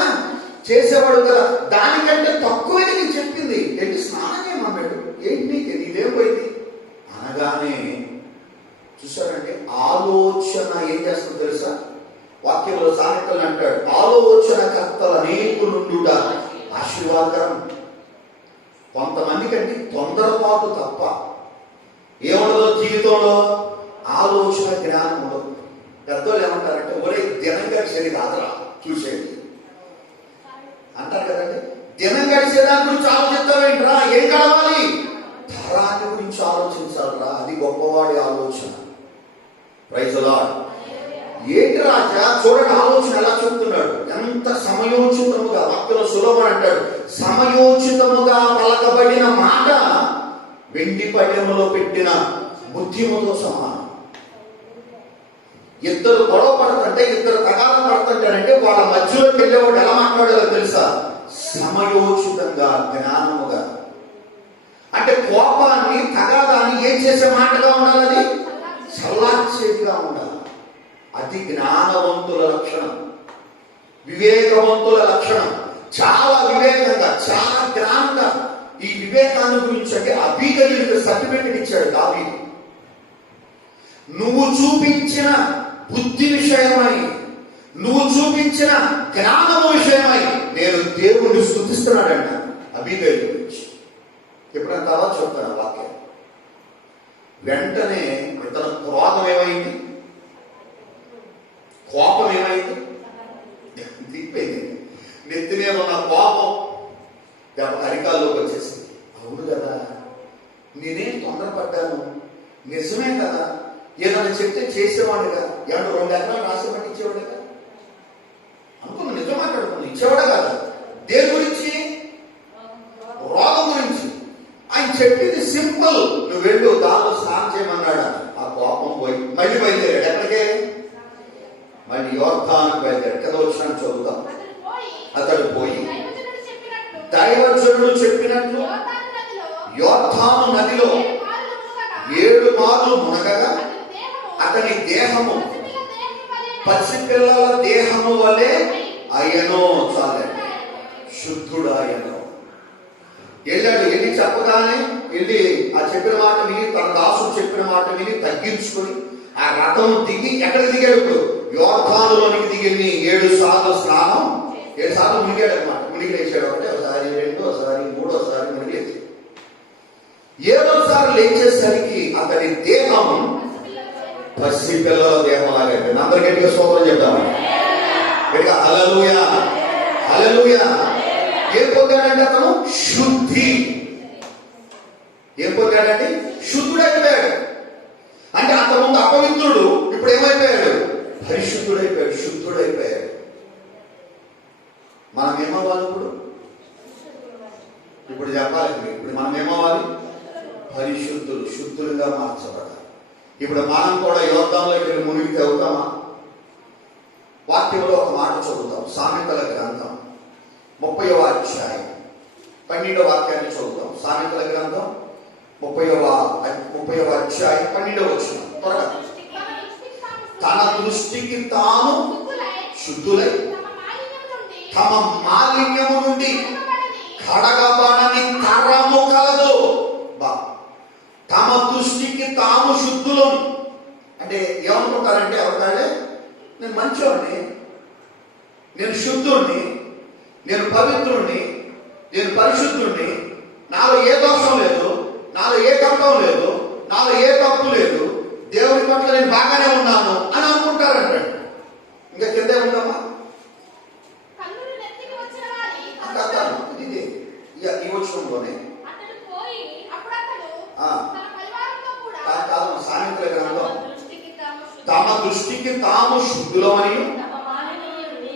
చేసేవాడు కదా. దానికంటే తక్కువే నేను చెప్పింది ఏంటి? స్నానం చేయమన్నాడు. ఏంటి ఇదేం పోయింది అనగానే చూసారంటే ఆలోచన ఏం చేస్తుందో తెలుసా? వాక్యంలో సామెతలు అంటాడు, ఆలోచన కర్తలు అనేకులుండుట ఆశీర్వాదకరం. కొంతమంది కంటే తొందరపాటు తప్ప ఏముండదో జీవితంలో, ఆలోచన జ్ఞానం ఉండదు. పెద్దోళ్ళు ఏమంటారంటే, ఒరే దినం గడిచేది కాదురా చూసేది అంటారు కదండి. దినం గడిచేదాని గురించి ఆలోచిస్తావేంట్రా? ఏం గడవాలి? తరాన్ని గురించి ఆలోచించాలరా, అది గొప్పవాడి ఆలోచన. Praise the Lord. ఏంటి రాజా చూడండి ఆలోచన ఎలా చెప్తున్నాడు, ఎంత సమయోచితముగా. వాక్యంలో సులభం అంటాడు, సమయోచితముగా పలకబడిన మాట వెండి పళ్ళెములో పెట్టిన బుద్ధిముతో సమానం. ఇద్దరు గొడవ పడుతుంటే, ఇద్దరు తగాద పడుతుంటారంటే వాళ్ళ మధ్యలోకి వెళ్ళేవాడు ఎలా మాట్లాడాలో తెలుసా? సమయోచితంగా, జ్ఞానముగా. అంటే కోపాన్ని, తగాదాన్ని ఏం చేసే మాటగా ఉండాలి? అది చల్లార్చేదిగా ఉండాలి. అది జ్ఞానవంతుల లక్షణం, వివేకవంతుల లక్షణం. చాలా వివేకంగా, చాలా జ్ఞానంగా ఈ వివేకాన్ని గురించి అంటే అబీగయీలుకు సర్టిఫికెట్ ఇచ్చాడు దావీదు. నువ్వు చూపించిన బుద్ధి విషయమై, నువ్వు చూపించిన జ్ఞానము విషయమై నేను దేవుణ్ణి స్తుతిస్తున్నాడంట అబీగయీలు గురించి. ఎప్పుడంత అలా చెప్తాను వాక్యం. వెంటనే ఇతను క్రోధం ఏమైంది, కోపం ఏమైంది, దిగిపోయింది. నెత్తి మీద ఉన్న కోపం దెబ్బ అరికాల్లోకి వచ్చేసింది. అవును కదా, నేనేం తొందరపడ్డాను, నిజమే కదా, ఏదైనా చెప్తే చేసేవాడుగా, ఏమన్నా 2 ఎకరాలు రాసిపట్టి ఇచ్చేవాడుగా అనుకున్నా. నిజం మాట్లాడుకున్నా, ఇచ్చేవాడే కదా. దేని గురించి? రోగం గురించి. ఆయన చెప్పింది సింపుల్, నువ్వు వెళ్ళు దానిలో స్నానం చేయమన్నాడు. ఆ కోపం పోయి మళ్ళీ బయలుదేరాడు. ఎక్కడికే? మళ్ళీ యోర్దానుకు బయలుదేరాడు. కింద వచ్చినాడు చదువుతాం. అతడు పోయి దైవజనుడు చెప్పినట్లు యోర్దాను నదిలో 7 మార్లు మునగగా అతని దేహము పసిపిల్లల దేహము వలె అయ్యనో. చాలండి, శుద్ధుడాయనో. వెళ్ళాడు. వెళ్ళి చెప్పగానే వెళ్ళి ఆ చెప్పిన మాట విని, తన దాసుడు చెప్పిన మాట విని తగ్గించుకొని ఆ రథం దిగి ఎక్కడికి దిగాడు? ఇప్పుడు యోర్దానులోనికి దిగి 7 సార్లు స్నానం, 7 సార్లు మునిగాడు అనమాట. మునిగి లేచాడు. ఒకసారి 2, ఒకసారి 3, ఒకసారి మునిగి లేచాడు. 7వ లేచేసరికి అతని దేహం పసిపిల్లల దేహం లాగా. అందరి గట్టిగా స్తోత్రం చెప్తాము. గట్టిగా హల్లెలూయా, హల్లెలూయా. ఏం పొందాడంటే అతను? శుద్ధి. ఏం పొందాడంటే? శుద్ధుడైపోయాడు. అంటే అంతకుముందు అపవిత్రుడు, ఇప్పుడు ఏమైపోయాడు? పరిశుద్ధుడైపోయాడు, శుద్ధుడైపోయాడు. మనం ఏమవ్వాలి ఇప్పుడు చెప్పాలి. ఇప్పుడు మనం ఏమవ్వాలి? పరిశుద్ధులు, శుద్ధులుగా మార్చబడాలి. ఇప్పుడు మనం కూడా యోర్దానులోకి వెళ్ళి మునిగితే అవుతామా? వాక్యంలో ఒక మాట చదువుతాం. సామెతల గ్రంథం 30వ అధ్యాయం 12వ వాక్యాన్ని చదువుతాం. సామెతల గ్రంథం 30వ అధ్యాయం 12వ వచనం. త్వరగా. తన దృష్టికి తాను శుద్ధులై తమ మాలిన్యము నుండి కడగబడని తరము కలదు. తమ దృష్టికి తాము శుద్ధులు అంటే ఏమనుకుంటారంటే, ఎవరికాడే నేను మంచోడిని, నేను శుద్ధుణ్ణి, నేను పవిత్రుణ్ణి, నేను పరిశుద్ధుణ్ణి, నాలో ఏ దోషం లేదు, నాలో ఏ కష్టం లేదు, నాలో ఏ తప్పు లేదు, దేవుని పట్ల నేను బాగానే ఉన్నాను అని అనుకుంటారంట. ఇంకా కిందే ఉందమ్మా ఈ వచ్చంలోనే సామెతల గ్రంథం తమ దృష్టికి తాము శుద్ధులమని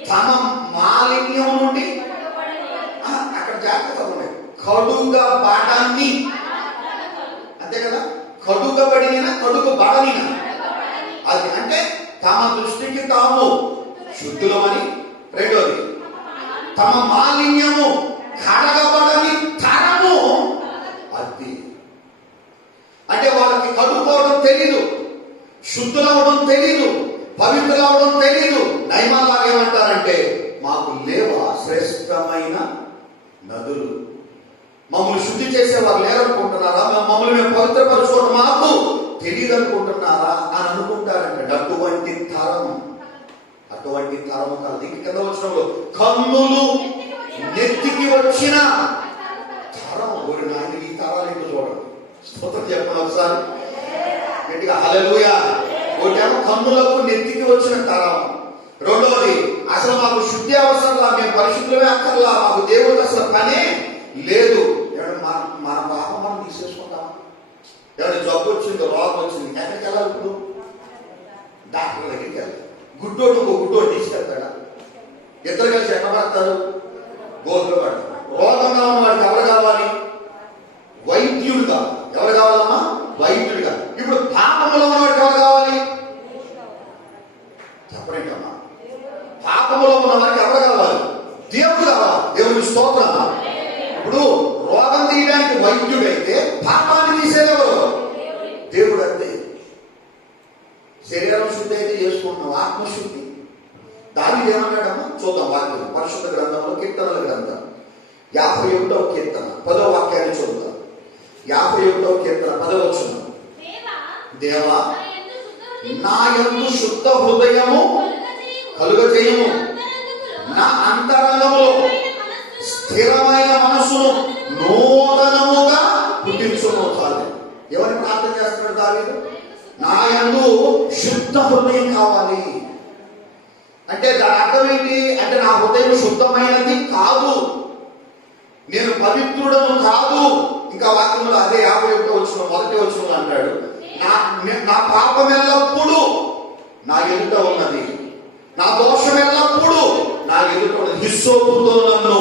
తమ మాలిన్యం నుండి అక్కడ జాగ్రత్త ఉన్నాయి. కడుగబడని అంతే కదా, కడుగబడిన కడుగబడని అది అంటే తమ దృష్టికి తాము శుద్ధులమని. రెండోది తమ మాలిన్యము కడగబడని తరము అది అంటే వాళ్ళకి కడుక్కోవడం తెలీదు, శుద్ధులవడం తెలీదు, పవిత్రులవడం తెలీదు. నయమాలాగా ఏమంటారంటే, మాకు లేవా శ్రేష్టమైన నదులు, మమ్మల్ని శుద్ధి చేసేవారు లేరనుకుంటున్నారా, మమ్మల్ని మేము పవిత్రపరచుకోవడం మాకు తెలియదు అనుకుంటున్నారా అని అనుకుంటారంటే అటువంటి తరము కాదు. ఇంక కింద వచ్చినప్పుడు కన్నులు నెత్తికి వచ్చిన తరం. ఒక నాయన ఈ తరాలు ఏంటో చూడండి. స్తోత్రం చెప్పండి ఒకసారి గట్టిగా హల్లెలూయా. ఒకటేమో కన్నులకు నెత్తికి వచ్చిన తరం. రెండవది అసలు మాకు శుద్ధి అవసరంలా, మేము పరిశుద్ధమే అక్కర్లా, మాకు దేవుడు అసలు పనే లేదు. మన పాపం మనం తీసేసుకుంటాం. ఎవరైనా జబ్బు వచ్చింది, రోగం వచ్చింది, ఎక్కడికి వెళ్ళాలి? ఇప్పుడు డాక్టర్ దగ్గరికి వెళ్ళాలి. గుడ్డోడు ఇంకో గుడ్డోడు తీసుకెళ్తాడా? ఇద్దరు కలిసి ఎక్కడ పడతారు? గోతులు పడతారు. రోగంగా ఉన్న వాడికి ఎవరు కావాలి? వైద్యుడుగా. ఎవరు కావాలమ్మా? వైద్యుడిగా. ఇప్పుడు పాపంలో ఉన్నవాడికి ఎవరు కావాలి? చెప్పండి. పాపంలో ఉన్న వారికి ఎవరు కావాలి? దేవుడు కావాలి. దేవుడి స్తోత్రం. ఇప్పుడు రోగం తీయడానికి వైద్యుడైతే పాపాన్ని తీసేదెవరు? దేవుడు. అంతే. శరీరం శుద్ధి అయితే చేసుకుంటున్నాం, ఆత్మశుద్ధి. దానికి ఏమన్నాడమ్మా చూద్దాం. వాక్యం పరిశుద్ధ గ్రంథంలో కీర్తనల గ్రంథం 51వ కీర్తన 10వ వాక్యాన్ని చూద్దాం. 51వ కీర్తన 10వ వచనం. దేవా నా యందు శుద్ధ హృదయము కలుగజేయము, నా అంతరంగములో స్థిరమైన మనసును నూతనముగా పుట్టించును. చాలు. ఎవరిని ప్రార్థన చేస్తున్నాడు దావీదు? నా యందు శుద్ధ హృదయం కావాలి అంటే దాని అర్థం ఏంటి అంటే నా హృదయం శుద్ధమైనది కాదు, నేను పవిత్రుడను కాదు. ఇంకా వాక్యంలో అదే 51వ వచనం మొదటి వచనం అంటాడు, నా పాపం ఎల్లప్పుడూ నా ఎదుట ఉన్నది, నా దోషం ఎల్లప్పుడూ నా ఎదుట ఉన్నది. హిస్సోపుతో నన్ను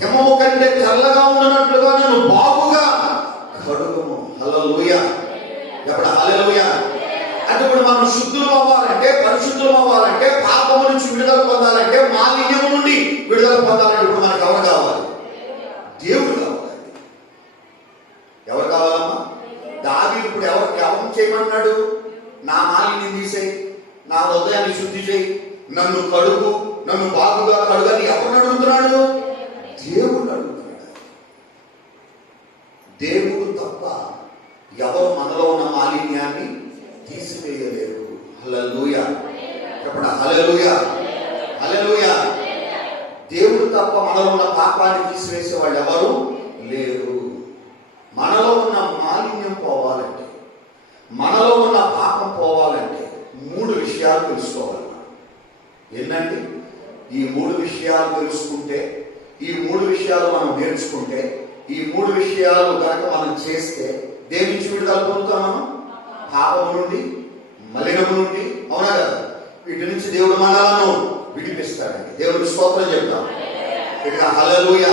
హిమము కంటే చల్లగా ఉన్నట్లుగా నన్ను బాగుగా కడుగుము. హల్లెలూయా. ఎప్పుడు హల్లెలూయా. అంటే ఇప్పుడు మనం శుద్ధులు అవ్వాలంటే, పరిశుద్ధులు అవ్వాలంటే, పాపము నుంచి విడుదల పొందాలంటే, మాలిన్యము నుండి విడుదల పొందాలంటే ఇప్పుడు మనకు ఎవరు కావాలి? దేవుడు కావాలి. ఎవరు కావాలమ్మా? దావీదు ఇప్పుడు ఎవరు చేయమన్నాడు? నా మాలిన్యం తీసేయి, నా హృదయాన్ని శుద్ధి చేయి, నన్ను కడుగు, నన్ను బాగుగా కడుగని ఎవరిని అడుగుతున్నాడు? దేవుడు అడుగుతున్నాడు. దేవుడు తప్ప ఎవరు మనలో ఉన్న మాలిన్యాన్ని తీసివేయలేరు. హల్లెలూయా. చెప్పండి హల్లెలూయా. హల్లెలూయా. దేవుడు తప్ప మనలో ఉన్న పాపాన్ని తీసివేసే వాళ్ళు ఎవరు లేరు. మనలో ఉన్న మాలిన్యం పోవాలంటే, మనలో ఉన్న పాపం పోవాలంటే 3 విషయాలు తెలుసుకోవాలి. ఏంటంటే ఈ 3 విషయాలు తెలుసుకుంటే, ఈ 3 విషయాలు మనం నేర్చుకుంటే, ఈ 3 విషయాలు కనుక మనం చేస్తే దేని నుంచి విడుదల పొందుతాం? మనం పాపం నుండి, మలినము నుండి. అవునా కదా? వీటి నుంచి దేవుడు మనలను విడిపిస్తాడండి. దేవుడికి స్తోత్రం చెప్తాం. ఇక హల్లెలూయా.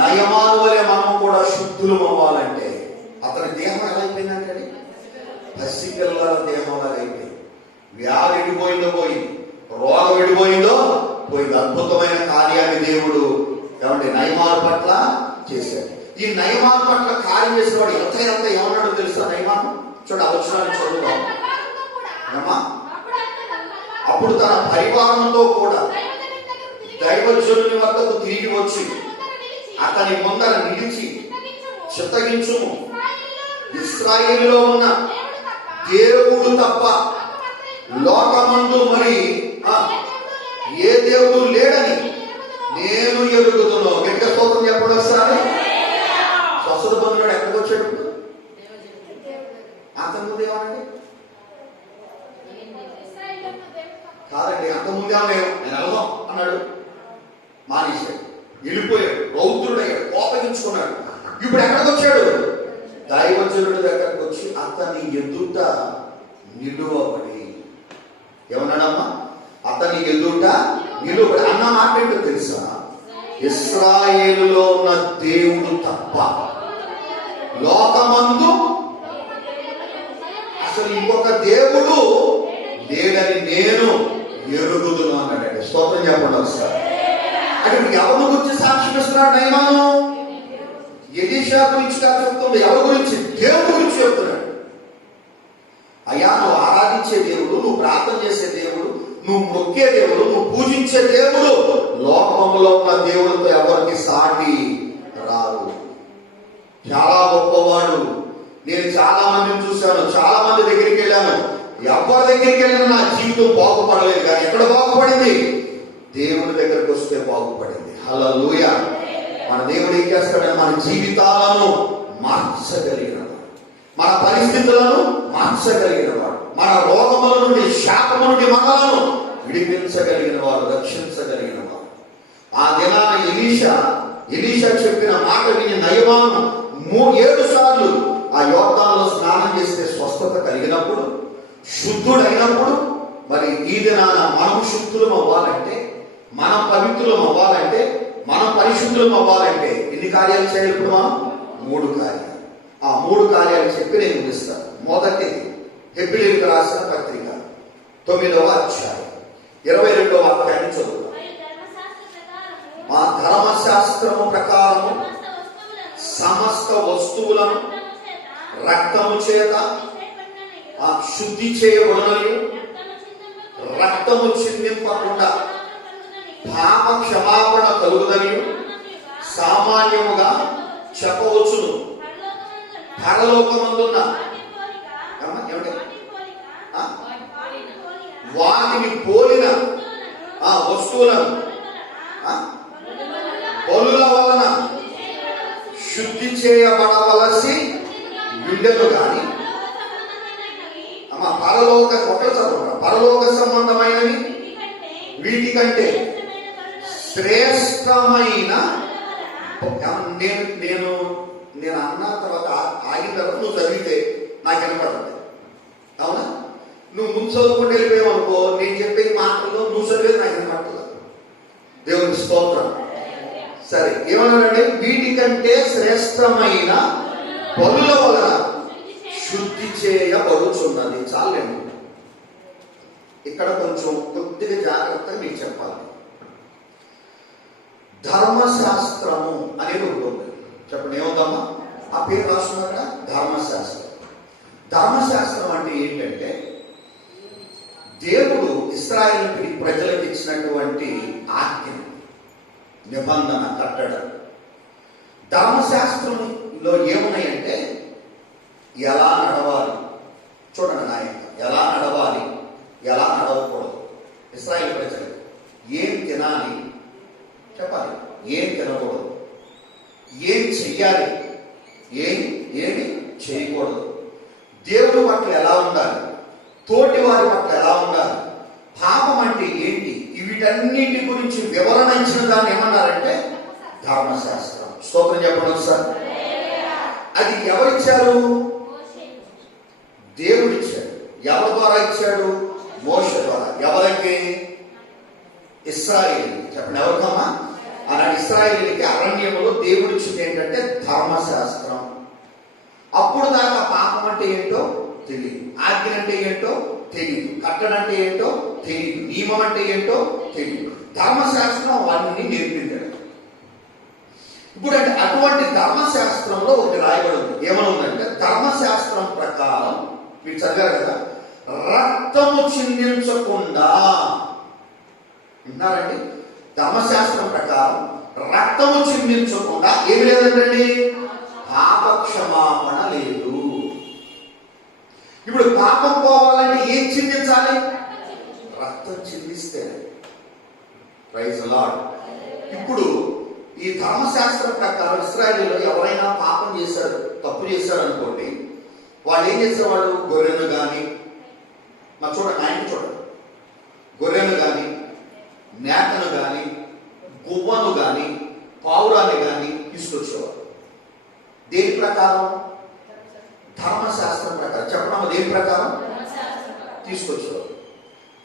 నయమాను వలె మనం కూడా శుద్ధులు అవ్వాలంటే అతని దేహం ఎలా అయిపోయిందంటే పసిపిల్లల దేహం లాగా అయిపోయింది. వ్యాధి విడిపోయిందో పోయింది, రోగం విడిపోయిందో పోయింది. అద్భుతమైన కార్యాన్ని దేవుడు ఏమంటే నయమాను పట్ల చేశాడు. ఈ నయమాను పట్ల కార్యం చేసిన వాడు ఎంత ఏమన్నాడో తెలుసా? నయమాను చూడ అవసరాన్ని చదువుదాం. అప్పుడు తన పరివారంతో కూడా దైవజనుని వద్దకు తిరిగి వచ్చి అతని ముందర నిలిచి చిత్తగించుము, ఇశ్రాయేలులో ఉన్న దేవుడు తప్ప లోకమందు మరి ఏ దేవుడు లేడని నేను ఎరుగుతున్నాను. గట్టిగా స్తోత్రం చెప్పండి ఒకసారి. స్వస్థత పొందినాడు ఎక్కడికి వచ్చాడు? అంతకుముందు ఏమనండి? కాదండి, అంతకుముందే నేను వెళ్దాం అన్నాడు, మానేశాడు, వెళ్ళిపోయాడు, రౌద్రుడయ్యాడు, కోపగించుకున్నాడు. ఇప్పుడు ఎక్కడికి వచ్చాడు? దైవజనుడి దగ్గరకు వచ్చి అతని ఎదుట నిలువబడి ఏమన్నాడమ్మా? అతని ఎదుట నిలువబడి అన్న మాట ఏంటో తెలుసా? ఇశ్రాయేలులో ఉన్న దేవుడు తప్ప లోకమందు అసలు ఇంకొక దేవుడు లేడని నేను ఎరుగుదును అన్నాడండి. స్తోత్రం చెప్పండి ఒకసారి. అంటే ఎవరి గురించి సాక్ష్యం ఇస్తున్నాడు నయమాను? ఎలీషా గురించి కాదు చెప్తున్నాడు. ఎవరి గురించి? దేవుడి గురించి చెప్తున్నాడు. అయ్యా, నువ్వు ఆరాధించే దేవుడు, నువ్వు ప్రార్థన చేసే దేవుడు, నువ్వు మొక్కే దేవుడు, నువ్వు పూజించే దేవుడు లోకంలో ఉన్న దేవుడితో ఎవరికి సాటి రాదు. చాలా గొప్పవాడు. నేను చాలా మందిని చూశాను, చాలా మంది దగ్గరికి వెళ్ళాను. ఎవరి దగ్గరికి వెళ్ళినా నా జీవితం బాగుపడలేదు. కానీ ఎక్కడ బాగుపడింది? దేవుడి దగ్గరికి వస్తే బాగుపడింది. హల్లెలూయా. మన దేవుడు ఏం చేస్తాడంటే మన జీవితాలను మార్చగలిగినవాడు, మన పరిస్థితులను మార్చగలిగినవాడు, మన రోగముల నుండి శాపము నుండి మనలను విడిపించగలిగిన వాడు, రక్షించగలిగిన వాడు. ఆ దినాన ఎలీషా చెప్పిన మాట విని నయమాను 7 సార్లు ఆ యోర్దానులో స్నానం చేస్తే స్వస్థత కలిగినప్పుడు, శుద్ధుడైనప్పుడు, మరి ఈ దినాన మనం శుద్ధులం అవ్వాలంటే, మనం పవిత్రులం అవ్వాలంటే, మనం పరిశుద్ధులం అవ్వాలంటే ఎన్ని కార్యాలు చేయాలి? ఇప్పుడు మనం 3 కార్యాలు. ఆ 3 కార్యాలు చెప్పి నేను ముగిస్తాను. మొదటిది హెబ్రీయులకు రాసిన పత్రిక 9వ అధ్యాయం 22వ వాక్యాన్ని చదువుతాం. మా ధర్మశాస్త్రము ప్రకారము సమస్త వస్తువులను రక్తము చేత శుద్ధి చేయబడునయు, రక్తము చిందింపకుండా పాప క్షమాపణ కలుగుదనియు సామాన్యముగా చెప్పవచ్చును. పరలోకమందున్న వాటిని పోలిన వస్తువులను బలుల వలన శుద్ధి చేయబడవలసి ఉండెను గాని పరలోక సంబంధమైనవి వీటికంటే శ్రేష్టమైన నేను అన్న తర్వాత ఆగిన తర్వాత నువ్వు చదివితే నాకు వినపడుతుంది. అవునా? నువ్వు ముందు చదువుకుంటూ వెళ్ళిపోయావు అనుకో, నేను చెప్పే మాటల్లో నువ్వు చదివేది నాకు వినపడుతుంది. దేవుని స్తోత్రం. సరే, ఏమన్నాడంటే వీటికంటే శ్రేష్టమైన బలుల వలన శుద్ధి చేయబడుచున్నది. చాలండి. ఇక్కడ కొంచెం కొద్దిగా జాగ్రత్తగా మీకు చెప్పాలి. ధర్మశాస్త్రము అనేది ఉంటుంది. చెప్పండి, ఏమవుతామా? ఆ పేరు రాస్తున్నారా? ధర్మశాస్త్రం. ధర్మశాస్త్రం అంటే ఏంటంటే దేవుడు ఇశ్రాయేలు ప్రజలకు ఇచ్చినటువంటి ఆజ్ఞ, నిబంధన, కట్టడం. ధర్మశాస్త్రంలో ఏమున్నాయంటే ఎలా నడవాలి. చూడండి నాయన, ఎలా నడవాలి, ఎలా నడవకూడదు. ఇశ్రాయేలు ప్రజలకు ఏం తినాలి చెప్పాలి, ఏం తినకూడదు, ఏం చెయ్యాలి, ఏమి చేయకూడదు, దేవుడి పట్ల ఎలా ఉండాలి, తోటి వారి పట్ల ఎలా ఉండాలి, పాపం అంటే ఏంటి, వీటన్నిటి గురించి వివరణ ఇచ్చిన దాన్ని ఏమన్నారంటే ధర్మశాస్త్రం. స్తోత్రం చెప్పండి ఒకసారి. అది ఎవరిచ్చారు? దేవుడు ఇచ్చాడు. ఎవరి ద్వారా ఇచ్చాడు? మోషే ద్వారా. ఎవరికి? ఇశ్రాయేలీయులు. చెప్పండి ఎవరికమ్మా? ఆనాడు ఇశ్రాయేలీయులకి అరణ్యములో దేవుడిచ్చింది ఏంటంటే ధర్మశాస్త్రం. అప్పుడు దాకా పాపం అంటే ఏంటో తెలియదు, ఆజ్ఞ అంటే ఏంటో తెలియదు, కట్టడం అంటే ఏంటో తెలియదు, నియమం అంటే ఏంటో తెలియదు. ధర్మశాస్త్రం వాటిని నేర్పించాడు. ఇప్పుడు అంటే అటువంటి ధర్మశాస్త్రంలో ఒకటి రాయబడి ఉంది. ఏమని ఉందంటే, ధర్మశాస్త్రం ప్రకారం మీరు చదివారు కదా, రక్తము చిందించకుండా. విన్నారండి? ధర్మశాస్త్రం ప్రకారం రక్తము చిందించకుండా ఏమి లేదంటండి, పాపక్షమాపణ లేదు. ఇప్పుడు పాపం పోవాలంటే ఏం చిందించాలి? రక్తం చిందిస్తే. Praise Lord. ఇప్పుడు ఈ ధర్మశాస్త్రం ప్రకారం ఇశ్రాయేలీయులు ఎవరైనా పాపం చేశారు, తప్పు చేశారు అనుకోండి, వాళ్ళు ఏం చేసేవాళ్ళు? గొర్రెను కానీ, మరి చూడండి, ఆయన చూడండి, గొర్రెను కానీ, మేకను కానీ, గువ్వను కానీ, పావురాన్ని కానీ తీసుకొచ్చేవారు. దేని ప్రకారం? ధర్మశాస్త్రం ప్రకారం. చెప్పడం దేని ప్రకారం? తీసుకొచ్చేవారు.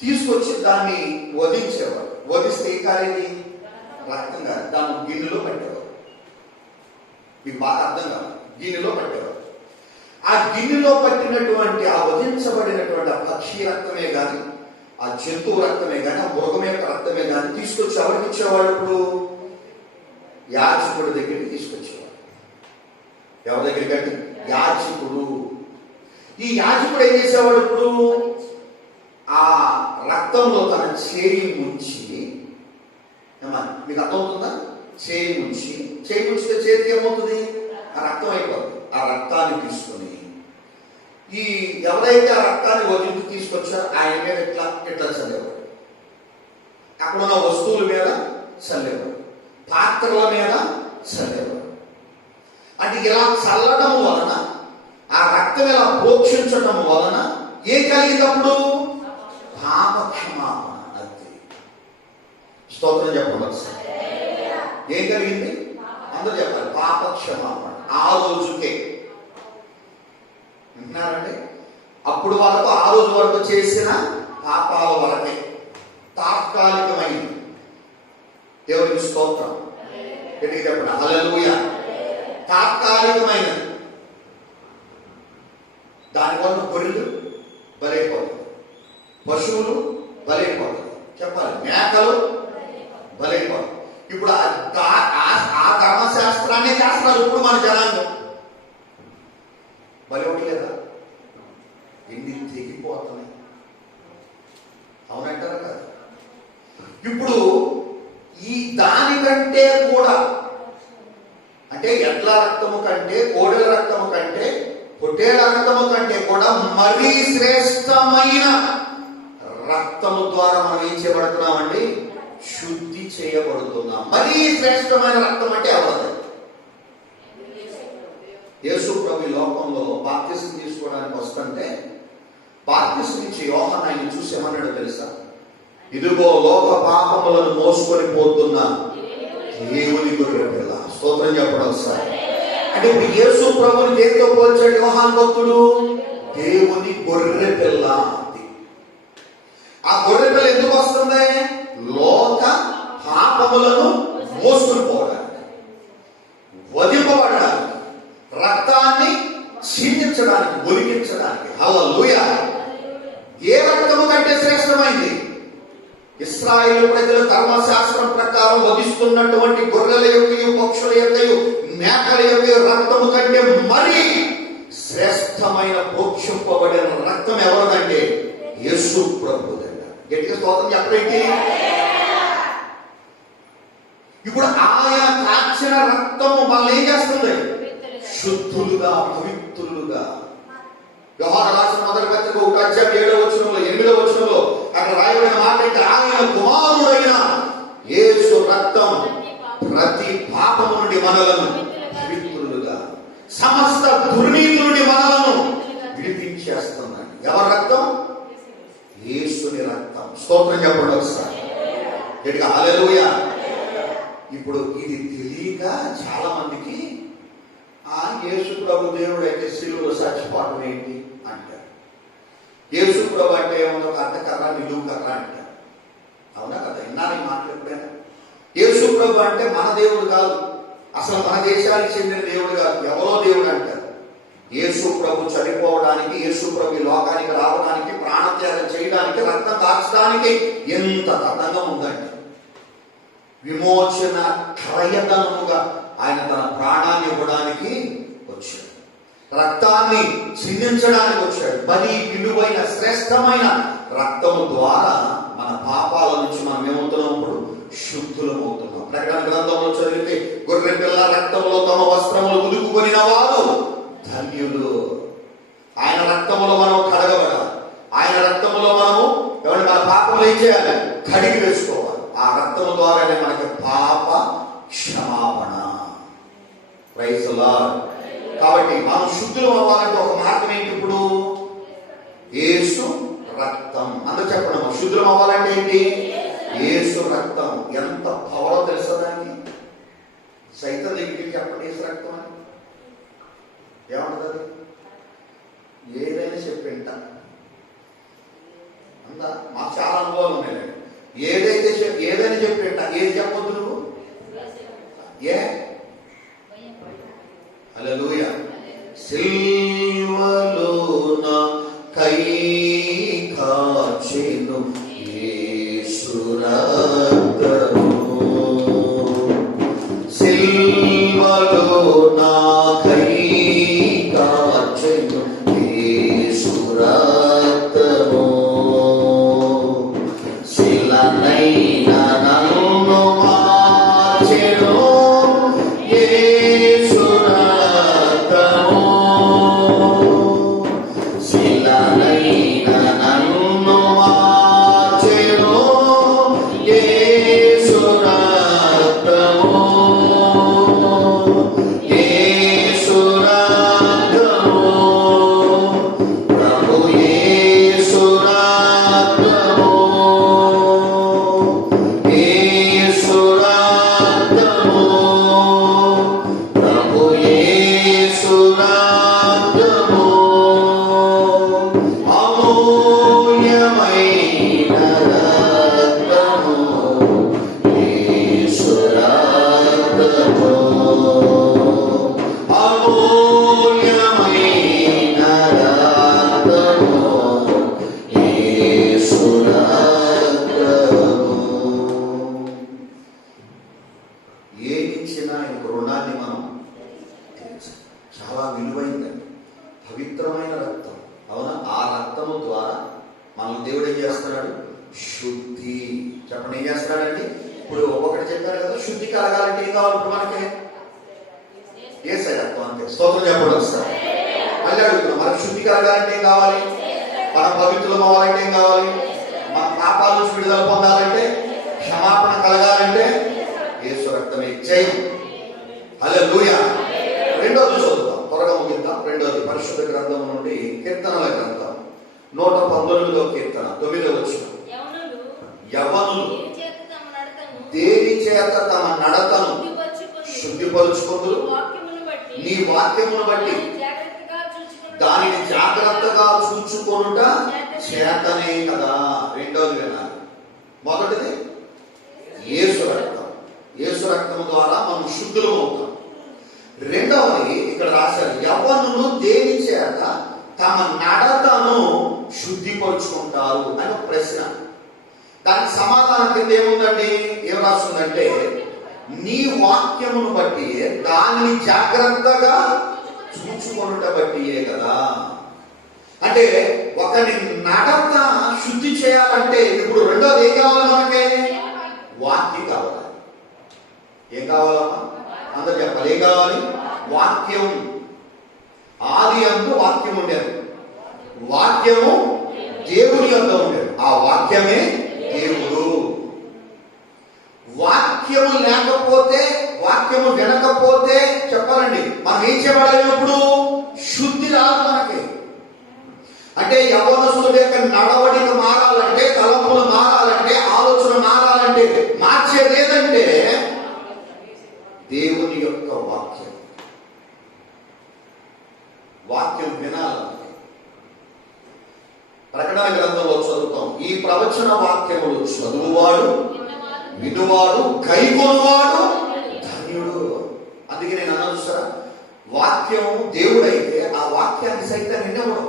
తీసుకొచ్చి దాన్ని వధించేవారు. వధిస్తే ఏ కారేది? రక్తం కాదు. దాన్ని గిన్నెలో పెట్టేవారు. మీకు బాగా అర్థం కాదు. గిన్నెలో పెట్టేవారు. ఆ గిన్నెలో పట్టినటువంటి ఆ వధించబడినటువంటి ఆ పక్షి రక్తమే కానీ, ఆ జంతువు రక్తమే కానీ, ఆ మృగం యొక్క రక్తమే కానీ తీసుకొచ్చి ఎవరికి ఇచ్చేవాడు? ఇప్పుడు యాజకుడి దగ్గరికి తీసుకొచ్చేవాడు. ఎవరి దగ్గరికి అంటే యాజకుడు. ఈ యాజకుడు ఏం చేసేవాడు? ఇప్పుడు ఆ రక్తంలో తన చేయి ముంచి, మీకు అర్థమవుతుందా? చేయి ముంచితే చేతికి ఏమవుతుంది? ఆ రక్తం అయిపోతుంది. ఆ రక్తాన్ని తీసుకొని ఈ ఎవరైతే ఆ రక్తాన్ని వదిలికి తీసుకొచ్చారో ఆయన మీద ఇట్లా చల్లేవాడు. అక్కడ ఉన్న వస్తువుల మీద చల్లేవాడు, పాత్రల మీద చల్లేవాడు. అంటే ఇలా చల్లడం వలన, ఆ రక్తం ఇలా ప్రోక్షించడం వలన ఏం కలిగినప్పుడు? పాపక్షమాపణ. అంతే. స్తోత్రం చెప్పండి. ఏం కలిగింది? అందరూ చెప్పాలి. పాపక్షమాపణ. ఆ రోజుకే. వింటున్నారండి? అప్పుడు వరకు, ఆ రోజు వరకు చేసిన పాపాల వరకే, తాత్కాలికమైనది. దేవునికి స్తోత్రం. ఎడికి చెప్పండి హల్లెలూయా. తాత్కాలికమైనది. దానివల్ల గొర్రెలు బలైపోతాయి, పశువులు బలైపోతాయి, చెప్పాలి మేకలు బలైపోతాయి. ఇప్పుడు ఆ ధర్మశాస్త్రాన్ని చేస్తున్నారు ఇప్పుడు మన జనాంగం. బలవట్లేదా? ఎన్ని తెగిపోతున్నాయి. అవునంటారా కదా? ఇప్పుడు ఈ దానికంటే కూడా, అంటే ఎడ్ల రక్తము కంటే, కోడెల రక్తము కంటే, పొట్టేళ్ల రక్తము కంటే కూడా మరీ శ్రేష్టమైన రక్తము ద్వారా మనం ఏం చేయబడుతున్నామండి? శుద్ధి చేయబడుతున్నాం. మరీ శ్రేష్టమైన రక్తం అంటే ఎవరది? యేసు ప్రభు లోకంలో బాప్తిసం తీసుకోవడానికి వస్తుంటే, బాప్తిసం ఇచ్చే యోహాను ఆయన చూసి ఏమన్నాడో తెలుసా? ఇదిగో లోక పాపములను మోసుకొని పోతున్న దేవుని గొర్రె పిల్ల. స్తోత్రం చెప్పడం సార్. అంటే ఇప్పుడు యేసు ప్రభుని దేనితో పోల్చాడు యోహాను భక్తుడు? దేవుని గొర్రె పిల్ల. ఆ గొర్రె పిల్ల ఎందుకు వస్తుంది? లోక పాపములను మోసుకొని పోవడానికి, వధింపబడడానికి, రక్తాన్ని క్షీణించడానికి, ఒలికించడానికి. హల్లెలూయా. ఏ రక్తము కంటే శ్రేష్టమైంది? ఇశ్రాయేలు ప్రజల ధర్మశాస్త్రం ప్రకారం వధిస్తున్నటువంటి గొర్రెల యొక్కయు, పక్షుల యొక్కయు, మేకల యొక్క రక్తము కంటే మరీ శ్రేష్టమైన ప్రోక్షింపబడిన రక్తం ఎవరిదంటే యేసు ప్రభుదంట. గట్టిగా స్తోత్రం చెప్పండి. ఇప్పుడు ఆయన కాచిన రక్తము మనల్ని ఏం చేస్తుంది? శుద్ధులుగా, పవిత్రులుగా. యోహాను రాసిన మొదటి పత్రిక 1:7 8వ వచనంలో అక్కడ రాయబడిన మాట ఏంటి? ఆయన కుమారుడైన యేసు రక్తం ప్రతి పాపము నుండి మనలను పవిత్రులుగా, సమస్త దుర్నీతి నుండి మనలను విడిపించేస్తున్నాడు. ఎవరి రక్తం? యేసుని రక్తం. స్తోత్రం చెప్పండి ఒకసారి గట్టిగా హల్లెలూయా. ఇప్పుడు ఇది తెలియక చాలా మందికి యేసు ప్రభు దేవుడు అయితే సిలువలో చచ్చిపోవడం ఏంటి అంటారు. యేసు ప్రభు అంటే ఏమన్నా ఒక అడ్డకర్ర నిలువు కర్ర అంటారు. అవునా కదా? విన్నాను ఈ మాటలు ఎప్పుడైనా? యేసు ప్రభు అంటే మన దేవుడు కాదు, అసలు మన దేశానికి చెందిన దేవుడు కాదు, ఎవరో దేవుడు అంటారు. యేసు ప్రభు చనిపోవడానికి, యేసు ప్రభు లోకానికి రావడానికి, ప్రాణత్యాగం చేయడానికి, రక్తం దాచడానికి ఎంత తతంగం ఉందండి. విమోచన క్రయధనముగా ఆయన తన ప్రాణాన్ని ఇవ్వడానికి వచ్చాడు, రక్తాన్ని చిందించడానికి వచ్చాడు. బలి విలువైన శ్రేష్టమైన రక్తము ద్వారా మన పాపాల నుంచి మనం ఏమవుతున్నాం? ఇప్పుడు శుద్ధులమవుతున్నాం. ప్రకటన గ్రంథంలో చదివితే గొర్రె పిల్ల రక్తంలో తమ వస్త్రములు ఉదుకుకొనిన వారు ధన్యులు. ఆయన రక్తములో మనం కడగబడాలి. ఆయన రక్తములో మనము ఎవరి మన పాపములు ఏం చేయాలి? కడిగి వేసుకోవాలి. ఆ రక్తము ద్వారానే మనకి పాప క్షమాపణ. Praise the Lord. కాబట్టి మనం శుద్ధులు అవ్వాలంటే ఒక మార్గం ఏంటి? ఇప్పుడు యేసు రక్తం. అందరూ చెప్పడం, శుద్ధులు అవ్వాలంటే ఏంటి? యేసు రక్తం. ఎంత పవరో తెలుసా దానికి? సైతం దగ్గరికి చెప్పండి యేసు రక్తం అని ఏమంటుంది? ఏదైనా చెప్పింట అంతా మాకు చాలా అనుభవాలు ఉన్నాయండి. ఏదైనా చెప్పింట. ఏది చెప్పొద్దు నువ్వు? ఏ హల్లెలూయా. సిల్వలోన కై కాచెను యేసు రక్తము, సిల్వలోన కై కాచెను యేసు రక్తము, శిలనైన నన్ను మార్చెను యేసు రక్తము, శిలనైన నన్ను మార్చెను యేసు రక్తము, యేసు రక్తము, ప్రభు యేసు రక్తము, యేసు రక్తము, ప్రభు యేసు రక్తము, అమూల్యమైన రక్తము, యేసు రక్తము, అమూల్యమైన రక్తము, యేసు రక్తము. ఏమిచ్చినా ఆయనకు రుణాన్ని మనం తీర్చాలి. చాలా విలువైందండి, పవిత్రమైన రక్తం. అవునా? ఆ రక్తము ద్వారా మనం దేవుడు ఏం చేస్తున్నాడు? శుద్ధి. చెప్పండి, ఏం చేస్తున్నాడండి? ఇప్పుడు ఒక్కొక్కటి చెప్పారు కదా, శుద్ధి కలగాలంటే ఏం కావాలి? ఇప్పుడు మనకి యేసే రక్తం. అంతే. స్తోత్రం చెప్పడం వస్తారు. మళ్ళీ అడుగుతున్నాం, మనకు శుద్ధి కలగాలంటే ఏం కావాలి? మనం పవిత్రులం అవ్వాలంటే ఏం కావాలి? మన పాపాల నుంచి విడుదల పొందాలంటే, క్షమాపణ కలగాలంటే యేసు రక్తమే జయం. హల్లెలూయా. రెండోది చదువుతాం, త్వరగా ముగిద్దాం. రెండోది పరిశుద్ధ గ్రంథం నుండి కీర్తనల గ్రంథం 119వ కీర్తన 9వ వచనం. యవ్వనులు దేని చేత తమ నడతను శుద్ధిపరుచుకొందురు? నీ వాక్యమును బట్టి దానిని జాగ్రత్తగా చూచుకొనుట చేతనే కదా. రెండోది వినాలి. మొదటిది యేసు రక్తం. యేసు రక్తము ద్వారా మనం శుద్ధులం అవుతాం. రెండవది ఇక్కడ రాశారు, యవ్వనులు దేని చేత తమ నడతను శుద్ధిపరుచుకుంటారు అని ఒక ప్రశ్న. దానికి సమాధానం కింద ఏముందండి? ఏం రాస్తుందంటే, నీ వాక్యమును బట్టి దానిని జాగ్రత్తగా చూచుకొనుట బట్టియే కదా. అంటే ఒకరి నడత శుద్ధి చేయాలంటే ఇప్పుడు రెండోది ఏం కావాలి? మనకి వాక్యం కావాలి. ఏం కావాలమ్మా? అందరు చెప్పాలి. ఏం కావాలి? వాక్యం. ఆది యందు వాక్యం ఉండేది, వాక్యము దేవుని యొద్ద ఉండేది, ఆ వాక్యమే దేవుడు. వాక్యము లేకపోతే, వాక్యము వినకపోతే చెప్పాలండి, మనం ఏం చేయబడలేనప్పుడు శుద్ధి రాదు మనకి. అంటే యవ్వనస్తుల యొక్క నడవడిక మారాలంటే, తలంపులు మారాలంటే, ఆలోచన మారాలంటే మార్చేది ఏదంటే దేవుని యొక్క వాక్యం. వాక్యం వినాలంటే ప్రకటన ప్రకటన గ్రంథంలో చదువుతాం, ఈ ప్రవచన వాక్యములు చదువువాడు, వినువాడు, కైకొనువాడు ధన్యుడు. అందుకే నేను అన్నాను చూసారా, వాక్యం దేవుడైతే ఆ వాక్యాన్ని సైతం విన్నవాడు,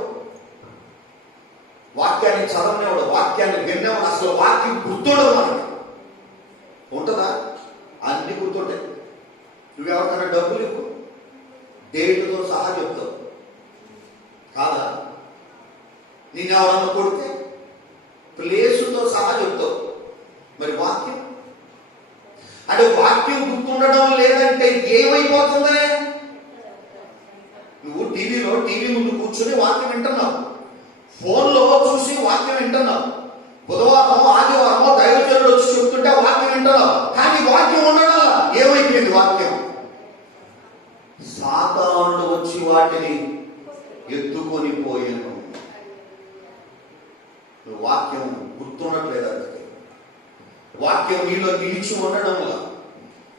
వాక్యాన్ని చదవనివాడు, వాక్యాన్ని విన్నవాడు. అసలు వాక్యం గుర్తుండదు మనకి. ఉంటుందా? అన్ని గుర్తుంటాయి. నువ్వెవరికైనా డబ్బులు ఇవ్వు, డేట్తో సహా చెప్తావు కాదా? నేను ఎవరన్నా కొడితే ప్లేసుతో సహా చెప్తావు. మరి వాక్యం అంటే వాక్యం గుర్తుండడం లేదంటే ఏమైపోతుంది? నువ్వు టీవీ ముందు కూర్చొని వాక్యం వింటున్నావు, ఫోన్లో చూసి వాక్యం వింటున్నావు, బుధవారమో ఆదివారమో దైవజనుడు వచ్చి చెప్తుంటే వాక్యం వింటున్నావు, కానీ వాక్యం ఉండడం ఏమైపోయింది? వాక్యం సాతానుడు వచ్చి వాటిని ఎత్తుకొని పోయాను. వాక్యం గుర్తుండట్లేదు. అందుకే వాక్యం నీలో నిలిచి ఉండడం వల్ల,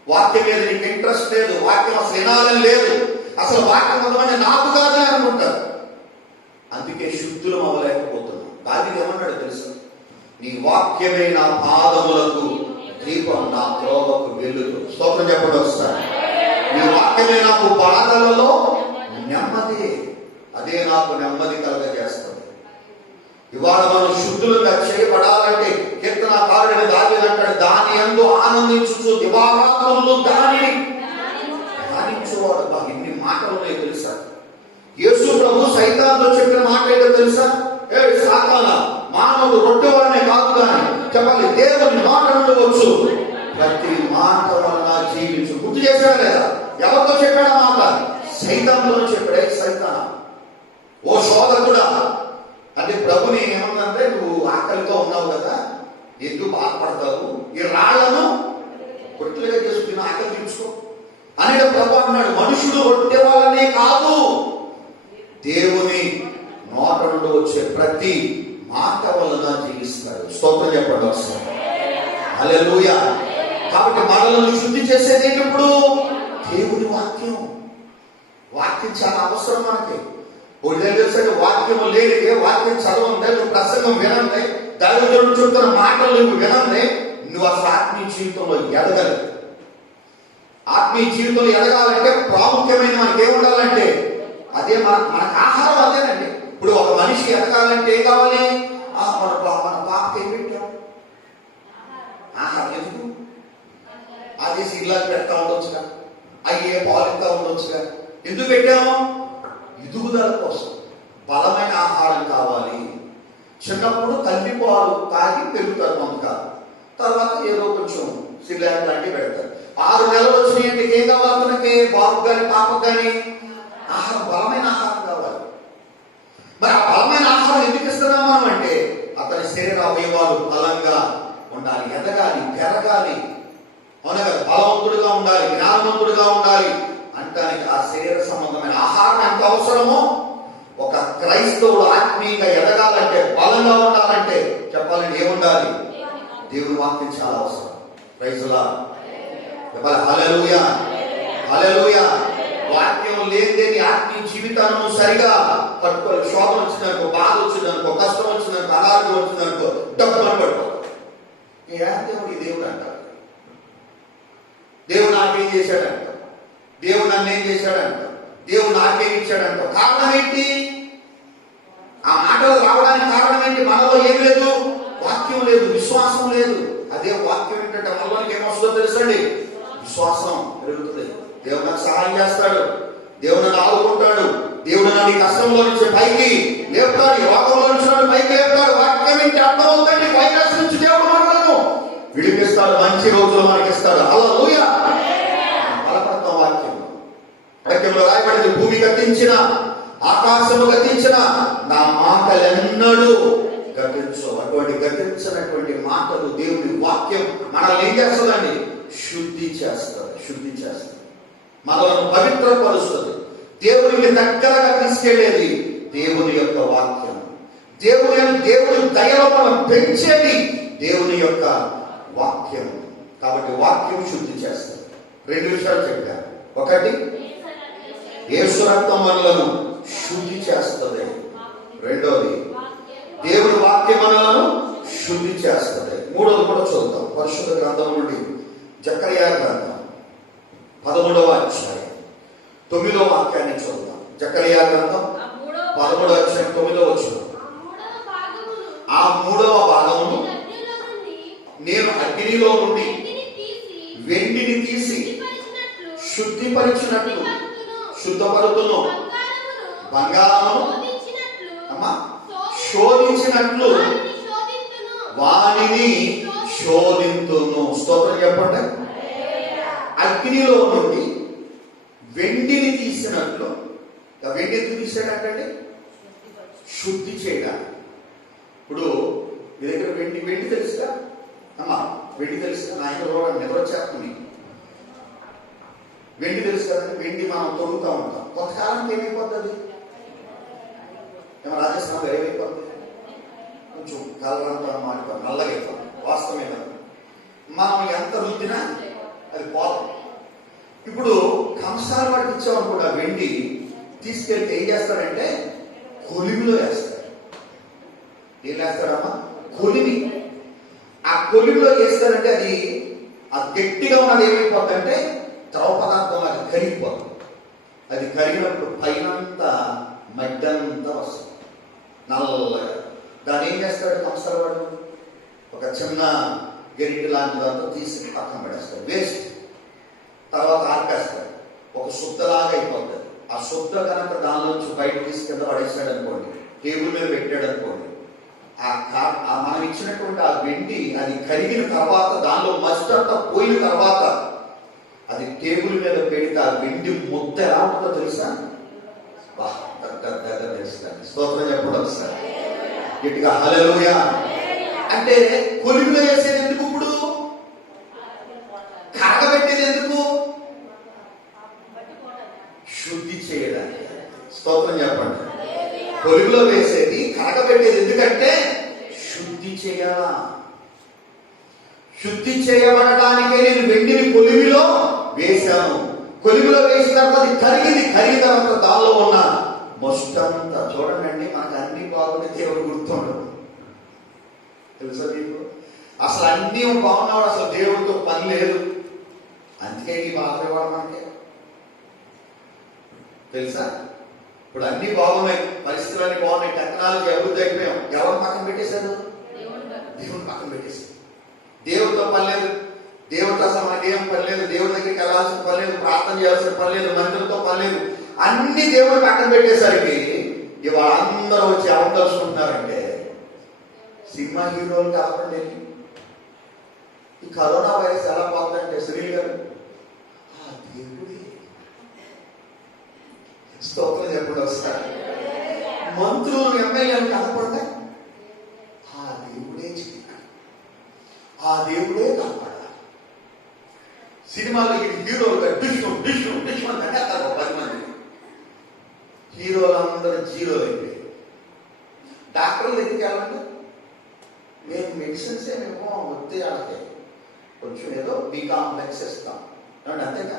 వాక్యం మీద నీకు ఇంట్రెస్ట్ లేదు, వాక్యం అసలు వినాలని లేదు, అసలు వాక్యం కొంతమంది నాకు కాదని అనుకుంటారు. అందుకే శుద్ధులం అవ్వలేకపోతున్నాం. దానికి ఏమన్నాడు తెలుసు? నీ వాక్యమే నా పాదములకు దీపం, నా త్రోవకు వెలుగు. స్తోత్రం చెప్పడం వస్తారు. నీ వాక్యమే నాకు పాదాలలో నెమ్మది, అదే నాకు నెమ్మది కలగజేస్తుంది. ఇవాళ మనం శుద్ధులుగా చేయబడాలంటే కీర్తనకారుడైన దావీదు అంటాడు, దాని యందు ఆనందించుచు దివారాత్రులు దానిని ధ్యానించువాడు. ఇన్ని మాటలు ఉన్నాయి తెలుసా? యేసు ప్రభు సైతానుతో చెప్పిన మాట ఏంటో తెలుసా? ఏ సాతానా, మానవుడు రొట్టె వలనే కాదు కానీ చెప్పాలి, దేవుని మాట ఉండవచ్చు, ప్రతి మాట వలన జీవించు. గుర్తు చేశాడా లేదా? ఎవరితో చెప్పాడా మాట? సైతానుతో చెప్పాడే. సైతానా, ఓ సోదరుడా, అంటే ప్రభుని ఏమన్నంటే, నువ్వు ఆకలితో ఉన్నావు కదా, ఎందుకు బాధపడతావు, ఈ రాళ్లను రొట్టెలుగా చేసుకుని ఆకలి తీర్చుకో అని ప్రభు అన్నాడు. మనుషుడు రొట్టె వల్లనే కాదు, దేవుని నోట నుండి వచ్చే ప్రతి మాట వలన జీవిస్తాడు. స్తోత్రం చెప్పండి ఒకసారి. హల్లెలూయా. కాబట్టి మనల్ని శుద్ధి చేసేది ఏంటప్పుడు? దేవుని వాక్యం. వాక్యం చాలా అవసరం మనకి. తెలుసండి, వాక్యం లేనిదే, వాక్యం చదవందే, నువ్వు ప్రసంగం వినందే, దైవజనుడు చెప్తున్న మాటలు నువ్వు వినందే, నువ్వు అసలు ఆత్మీయ జీవితంలో ఎదగలేదు. ఆత్మీయ జీవితంలో ఎదగాలంటే ప్రాముఖ్యమైన మనకి ఏముండాలంటే అదే మనకు ఆహారం అదేనండి. ఇప్పుడు ఒక మనిషి ఎదగాలంటే ఏం కావాలి? మన పాపకి ఏం పెట్టాం? ఆహారం. ఎందుకు? అదే సిగ్లాకి పెడతా ఉండొచ్చుగా, అయ్యే పాలిస్తా ఉండొచ్చుగా. ఎందుకు పెట్టాము? ఎదుగుదల కోసం. బలమైన ఆహారం కావాలి. చిన్నప్పుడు తల్లి పాలు తాగి పెరుగుతారు కొంతకాలం, తర్వాత ఏదో కొంచెం సిగ్లాకి లాంటివి పెడతారు. 6 నెలలు వచ్చినాయంటే ఏం కావాలి మనకి? బాబుకు కానీ పాపకు కానీ ఆహారం, బలమైన ఆహారం కావాలి. మరి ఆ బలమైన ఆహారం ఎందుకు ఇస్తున్నాం మనం అంటే, అతని శరీర అవయవాలు బలంగా ఉండాలి, ఎదగాలి, పెరగాలి. అవునా కదా? బలవంతుడిగా ఉండాలి, జ్ఞానవంతుడిగా ఉండాలి అంటానికి ఆ శరీర సంబంధమైన ఆహారం ఎంత అవసరమో, ఒక క్రైస్తవుడు ఆత్మీయంగా ఎదగాలంటే, బలంగా ఉండాలంటే చెప్పాలంటే ఏముండాలి? దేవుని వాక్యం చాలా అవసరం. Praise the Lord. చెప్పాలి హల్లెలూయా, హల్లెలూయా. వాక్యం లేదే నీ ఆత్మీయ జీవితాన్ని సరిగా పట్టుకోవాలి. శోభం వచ్చిందనుకో, బాధ వచ్చిందనుకో, కష్టం వచ్చిందనుకో, అనారోగ్యం వచ్చిందనుకో, డబ్బులు పట్టుకో. దేవుడు ఈ దేవుడు అంటారు. దేవుడు నాకేం చేశాడంట, దేవుడు నన్ను ఏం చేశాడంట, దేవుడు నాకేం ఇచ్చాడంట. కారణం ఏంటి? ఆ మాటలు రావడానికి కారణం ఏంటి? మనలో ఏం లేదు? వాక్యం లేదు, విశ్వాసం లేదు. అదే వాక్యం ఏంటంటే మనలోకి ఏమొస్తుందో తెలుసండి, విశ్వాసం పెరుగుతుంది. దేవుడు నాకు సహాయం చేస్తాడు, దేవుడు నన్ను ఆదుకుంటాడు, దేవుడు నన్ను ఈ కష్టంలో నుంచి పైకి లేపుతాడు, రోగంలో నుంచి పైకి లేపుతాడు. వాక్యం ఏంటి అర్థమవుతుంది? వైరస్ నుంచి దేవుడు మనలను విడిపిస్తాడు, మంచి రోజులు మనకిస్తాడు. హల్లెలూయా. బలపడతాం వాక్యం. వాక్యంలో రాయబడింది, భూమి గతించిన, ఆకాశము గతించిన, నా మాటలెన్నడూ గతించు. అటువంటి గతించినటువంటి మాటలు దేవుని వాక్యం మనల్ని ఏం చేస్తుందండి? శుద్ధి చేస్తుంది, శుద్ధి చేస్తుంది, మనలను పవిత్రపరుస్తుంది. దేవునికి దగ్గరగా తీసుకెళ్లేది దేవుని యొక్క వాక్యం. దేవుని దయలో మనం పెంచేది దేవుని యొక్క వాక్యం. కాబట్టి వాక్యం శుద్ధి చేస్తుంది. 2 విషయాలు చెప్పారు. ఒకటి, యేసు రక్తం మనలను శుద్ధి చేస్తుంది. రెండోది, దేవుని శుద్ధి చేస్తుంది. మూడోది కూడా చూద్దాం. పరిశుద్ధ గ్రంథం నుండి జకర్యా గ్రంథం 13వ అధ్యాయం 9వ వాక్యాన్ని చూద్దాం. జకర్యా గ్రంథం 13వ అధ్యాయం 9వ వచనం. ఆ మూడవ భాగమును నేను అగ్నిలో నుండి వెండిని తీసి శుద్ధిపరిచినట్లు శుద్ధపరుతును, బంగారమును శోధించినట్లు వానిని శోధింతును. స్తోత్రం చెప్పండి. అగ్నిలో నుండి వెండిని తీసినట్లు. వెండి ఎందుకు తీసాడంటే శుద్ధి చేయడానికి. ఇప్పుడు మీ దగ్గర వెండి తెలుసుగా అమ్మా? వెండి తెలుసుగా? నా ఇంట్లో కూడా నిద్ర వచ్చేస్తుంది. వెండి తెలుసు కదండి. వెండి మనం తొడుగుతూ ఉంటాం. కొంతకాలానికి ఏమైపోతుంది? ఏమో రాజస్థాన్ ఏమైపోతుంది? కొంచెం కలర్ అంతా మారిపోతుంది, నల్లగా అయిపోతుంది. వాస్తవమే కదా. మనం ఎంత రుద్దినా అది పోతుంది. ఇప్పుడు కంసాల వాటికి ఇచ్చామనుకోండి, ఆ వెండి తీసుకెళ్తే ఏం చేస్తాడంటే కొలిమిలో వేస్తాడు. ఏం వేస్తాడమ్మా? కొలిమి. ఆ కొలిమిలో వేస్తాడంటే అది ఆ గట్టిగా ఉన్నది ఏమైపోతుందంటే ద్రవ పదార్థం అది కరిగిపోతుంది. అది కరిగినప్పుడు పైనంతా మడ్డంతా వస్తుంది, నల్లగా. దాన్ని ఏం చేస్తాడు కంసాల వాడు? ఒక చిన్న గరిటె లాంటిదంతా తీసి పక్కన పడేస్తాడు, వేస్ట్. తర్వాత ఆర్పేస్తాడు, ఒక శుద్ధలాగా అయిపోతుంది. ఆ శుద్ధ కనుక దానిలోంచి బయట తీసి కింద పడేసాడు అనుకోండి, టేబుల్ మీద పెట్టాడు అనుకోండి, మనం ఇచ్చినటువంటి ఆ వెండి అది కరిగిన తర్వాత, దానిలో మస్ట్ అంతా పోయిన తర్వాత అది టేబుల్ మీద పెడితే ఆ వెండి ముద్ద ఎలా ఉంటుందో తెలుసా? తెలుస్తుంది. స్తోత్రం చెప్పడం సార్ గట్టిగా హల్లెలూయా. అంటే కొలిమిలో వేసేది ఎందుకు? ఇప్పుడు కరగబెట్టేది ఎందుకు? శుద్ధి చేయడానికి. స్తోత్రం చెప్పండి. కొలిమిలో వేసేది, కరగబెట్టేది ఎందుకంటే శుద్ధి చేయాలా. శుద్ధి చేయబడటానికే నేను వెండిని కొలిమిలో వేశాను. కొలిమిలో వేసిన తర్వాత అది కరిగింది. కరిగిన తర్వాత దానిలో ఉన్న మొష్టంతా చూడండి. మనకు అన్ని బాగుంది, దేవుడు గుర్తుండదు. తెలుసా మీకు? అసలు అన్నీ బాగున్నాడు, అసలు దేవుడితో పని లేదు. అందుకే ఈ బాధపడేవాడు మనకి. తెలుసా? ఇప్పుడు అన్ని బాగున్నాయి, పరిస్థితులు అన్ని బాగున్నాయి, టెక్నాలజీ అభివృద్ధి అయిపోయాం. ఎవరు పక్కన పెట్టేశారు? దేవుని పక్కన పెట్టేశారు. దేవుడితో పని లేదు, దేవుడితో అసలు మనకి ఏం పని లేదు, దేవుడి దగ్గరికి వెళ్ళాల్సిన పని లేదు, ప్రార్థన చేయాల్సిన పని లేదు, మందిరంతో పని లేదు. అన్ని దేవుడు పక్కన పెట్టేసరికి ఇవాళ అందరూ వచ్చి అవతలుచుకుంటున్నారంటే సినిమా హీరోలు కాకుండా ఈ కరోనా వైరస్ ఎలా పోతుందంటే శ్రీలు గారు దేవుడే. స్తోత్రం చెప్పండి ఒకసారి. మంత్రులు ఎమ్మెల్యేలు కనపడతాయి, ఆ దేవుడే చేయాలి, ఆ దేవుడే కాపాడాలి. సినిమాలో హీరోలుగా డిష్ను డిష్ను డిష్ను అని కట్టేస్తారు 10 మంది. హీరోలందరూ జీరో అయిపోయాయి. డాక్టర్లు దగ్గరికి వెళ్ళండి, మేము మెడిసిన్స్ ఏమేమో వద్దే ఆడతాయి, కొంచెం ఏదో బి కాంప్లెక్స్ ఇస్తాం అండి, అంతేగా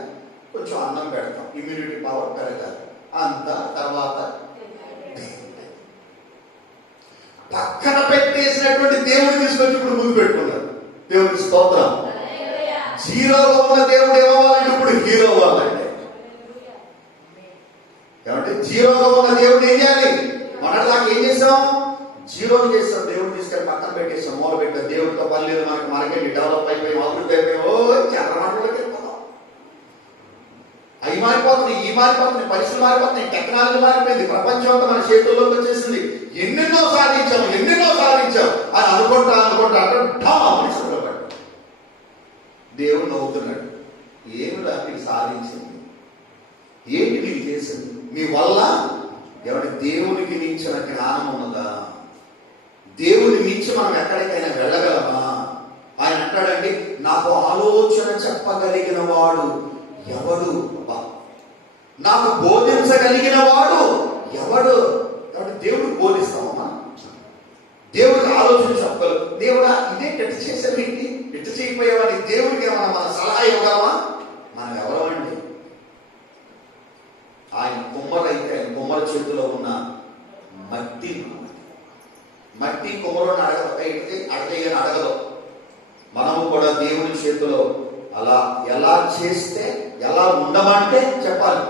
కొంచెం అన్నం పెడతాం, ఇమ్యూనిటీ పవర్ పెరగాలి, అంత తర్వాత పక్కన పెట్టేసినటువంటి దేవుడిని తీసుకొచ్చి ఇప్పుడు ముందు పెట్టుకున్నారు. దేవుడికి స్తోత్రం. జీరోగా ఉన్న దేవుడు ఏమవ్వాలంటే ఇప్పుడు హీరో అవ్వాలంటే. కాబట్టి జీరోగా ఉన్న దేవుడు ఏం చేయాలి? మొన్నటిదాకా ఏం చేసాం? జీరోని చేస్తాం. దేవుడు తీసుకెళ్ళి పక్కన పెట్టేస్తాం, మూల పెట్టాం. దేవుడితో పని లేదు మనకి, మనకెళ్ళి డెవలప్ అయిపోయి అభివృద్ధి అయిపోయి చంద్రమండలోకి వెళ్ళిపోతాం. అవి మారిపోతుంది, ఈ మారిపోతుంది, పరిస్థితులు మారిపోతున్నాయి, టెక్నాలజీ మారిపోయింది, ప్రపంచం అంతా మన చేతుల్లోకి వచ్చేసింది. ఎన్నెన్నో సాధించాం అని అనుకుంటా అంటే దేవుడు నవ్వుతున్నాడు. ఏమిరా మీరు సాధించింది? ఏంటి మీరు చేసింది? మీ వల్ల ఎవరి దేవునికి మించిన జ్ఞానం ఉన్నదా? దేవుని మించి మనం ఎక్కడికైనా వెళ్ళగలమా? ఆయన అంటాడండి, నాకు ఆలోచన చెప్పగలిగిన వాడు ఎవడు? నాకు బోధించగలిగిన వాడు ఎవడు? కాబట్టి దేవుడికి బోధిస్తామమ్మా, దేవుడికి ఆలోచన చెప్పగలరు. దేవుడా ఇదే ఎట్ట చేసేవేంటి, ఎట్ట చేయకపోయేవాడి దేవుడికి ఏమన్నా మన సలహా ఇవ్వగలమా? మనం ఎవరమండి? ఆయన కుమ్మరైతే ఆయన కుమ్మర చేతిలో ఉన్న మట్టి మట్టి కుమ్మరోని అడగదు, అడగని అడగదు. మనము కూడా దేవుని చేతిలో అలా ఎలా చేస్తే, ఎలా ఉండమంటే చెప్పాలి,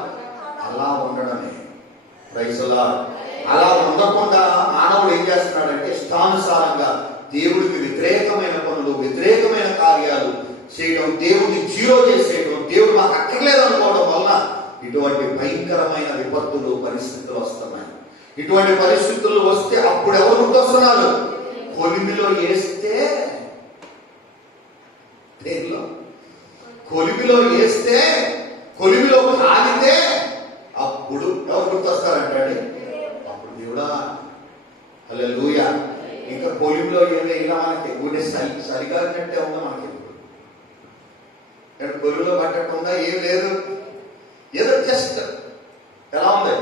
అలా ఉండడమే. Praise the Lord. అలా ఉండకుండా మానవుడు ఏం చేస్తున్నాడంటే ఇష్టానుసారంగా దేవుడికి వ్యతిరేకమైన పనులు, వ్యతిరేకమైన కార్యాలు చేయడం, దేవుడిని జీరో చేసేయడం, దేవుడు మాకు అక్కర్లేదు అనుకోవడం వల్ల ఇటువంటి భయంకరమైన విపత్తులు, పరిస్థితులు వస్తున్నాయి. ఇటువంటి పరిస్థితులు వస్తే అప్పుడు ఎవరు గుర్తొస్తున్నారు? కొలిమిలో వేస్తే, దేనిలో కొలిమిలో వేస్తే, కొలిమిలో కాలితే అప్పుడు ఎవరు గుర్తొస్తారంటండి? అప్పుడు దేవుడా, హల్లెలూయా. ఇంకా కొలిమిలో ఏదైనా మనకి గుండె సరిగారినట్టే ఉందా మనకి? ఇప్పుడు కొలిమిలో పట్టకుండా ఏం లేదు, ఏదో జస్ట్ ఎలా ఉంది,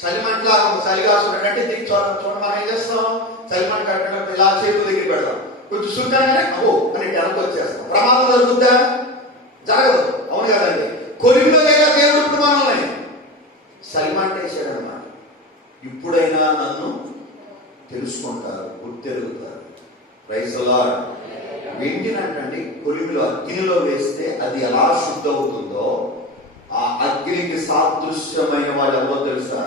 చలిమంటలాగా ఉంది. చలిగాసుకుంటే చూడ మనం ఏం చేస్తాం, చలిమంట కట్టినప్పుడు ఇలా చేతుల దగ్గర పెడతాం, కొంచెం సుట్టానంటే అబ్బో అని వెనక్కి వచ్చేస్తాం. ప్రమాదం జరుగుతుందా? జరగదు. అవును కదండి. కొలిమిలో లేదా దేవుడు ఇప్పుడు మనల్ని చలిమంట వేసాడన్నమాట. ఇప్పుడైనా నన్ను తెలుసుకుంటారు, గుర్తెరుగుతారు. Praise the Lord. వెండినంటండి కొలిమిలో అగ్నిలో వేస్తే అది ఎలా శుద్ధ అవుతుందో, ఆ అగ్నికి సాదృశ్యమైన వాడు ఎవరో తెలుసా?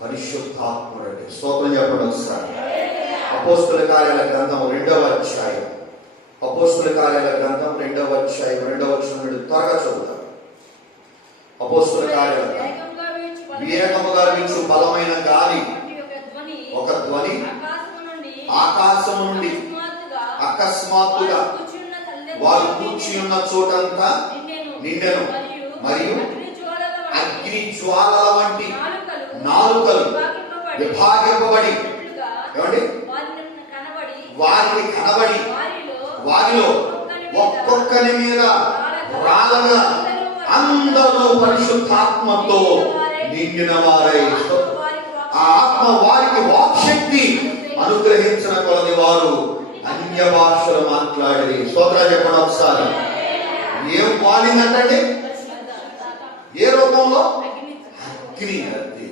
పరిశుద్ధాత్ముడు. స్తోత్రం చెప్పండి ఒకసారి. అపోస్తుల కార్యాల గ్రంథం 2వ అధ్యాయం, అపోస్తుల కార్యాల గ్రంథం 2వ అధ్యాయం 2వ వచనం త్వరగా చదువుతారు. అపోస్తుల కార్యాల వేగముగా వీచు బలమైన గాలి, ఒక ధ్వని ఆకాశం నుండి అకస్మాత్తుగా వారు కూర్చుని ఉన్న చోటంతా నిండెను, మరియు అగ్ని జ్వాలల వంటి నాలుకలు విభాగింపబడి ఏమండి వారిని కనబడి వారిలో ఒక్కొక్కరి మీద రాలగా అందరూ పరిశుద్ధాత్మతో నిండిన వారై, ఆ ఆత్మ వారికి వాక్శక్తి అనుగ్రహించిన కొలది వారు అన్య భాషలు మాట్లాడి. స్తోత్రం చెప్పండి ఒకసారి. ఏం వాలిందంటే ఏ రూపంలో? అగ్ని. అగ్ని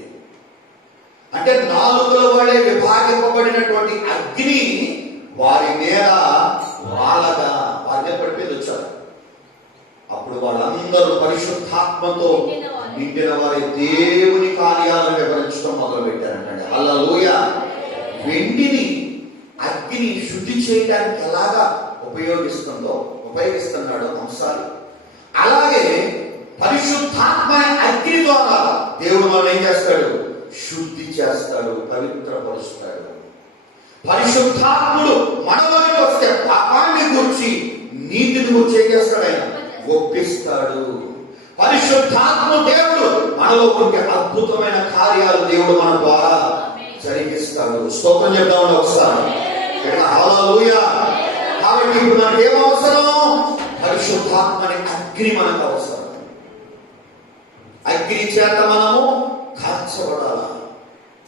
అంటే నాలుగుల వలె విభాగింపబడినటువంటి అగ్ని వారి మీద వాలగా వారి మీద పడిపోయి వచ్చారు. అప్పుడు వాళ్ళందరూ పరిశుద్ధాత్మతో నిండిన వారి దేవుని కార్యాలను వివరించడం మొదలు పెట్టారంటే. హల్లెలూయా. వెండిని అగ్ని శుద్ధి చేయడానికి ఎలాగా ఉపయోగిస్తున్నాడో అంశాలు, అలాగే పరిశుద్ధాత్మ అగ్ని ద్వారా దేవుడు మనం ఏం చేస్తాడు? శుద్ధి చేస్తాడు, పవిత్రపరుస్తాడు. పరిశుద్ధాత్ముడు మనలోకి వస్తే పాపాన్ని గురించి, నీతిని గురించి ఏం చేస్తాడు? ఆయన ఒప్పిస్తాడు. పరిశుద్ధాత్మ దేవుడు మనలో ఉంటే అద్భుతమైన కార్యాలు దేవుడు మన ద్వారా జరిగిస్తాడు. స్తోత్రం చెప్తామని ఒకసారి. హల్లెలూయా. కాబట్టి ఇప్పుడు మనకి ఏం అవసరం? పరిశుద్ధాత్మని అగ్ని మనకు అవసరం. అగ్ని చేత మనము కాల్చబడాలి.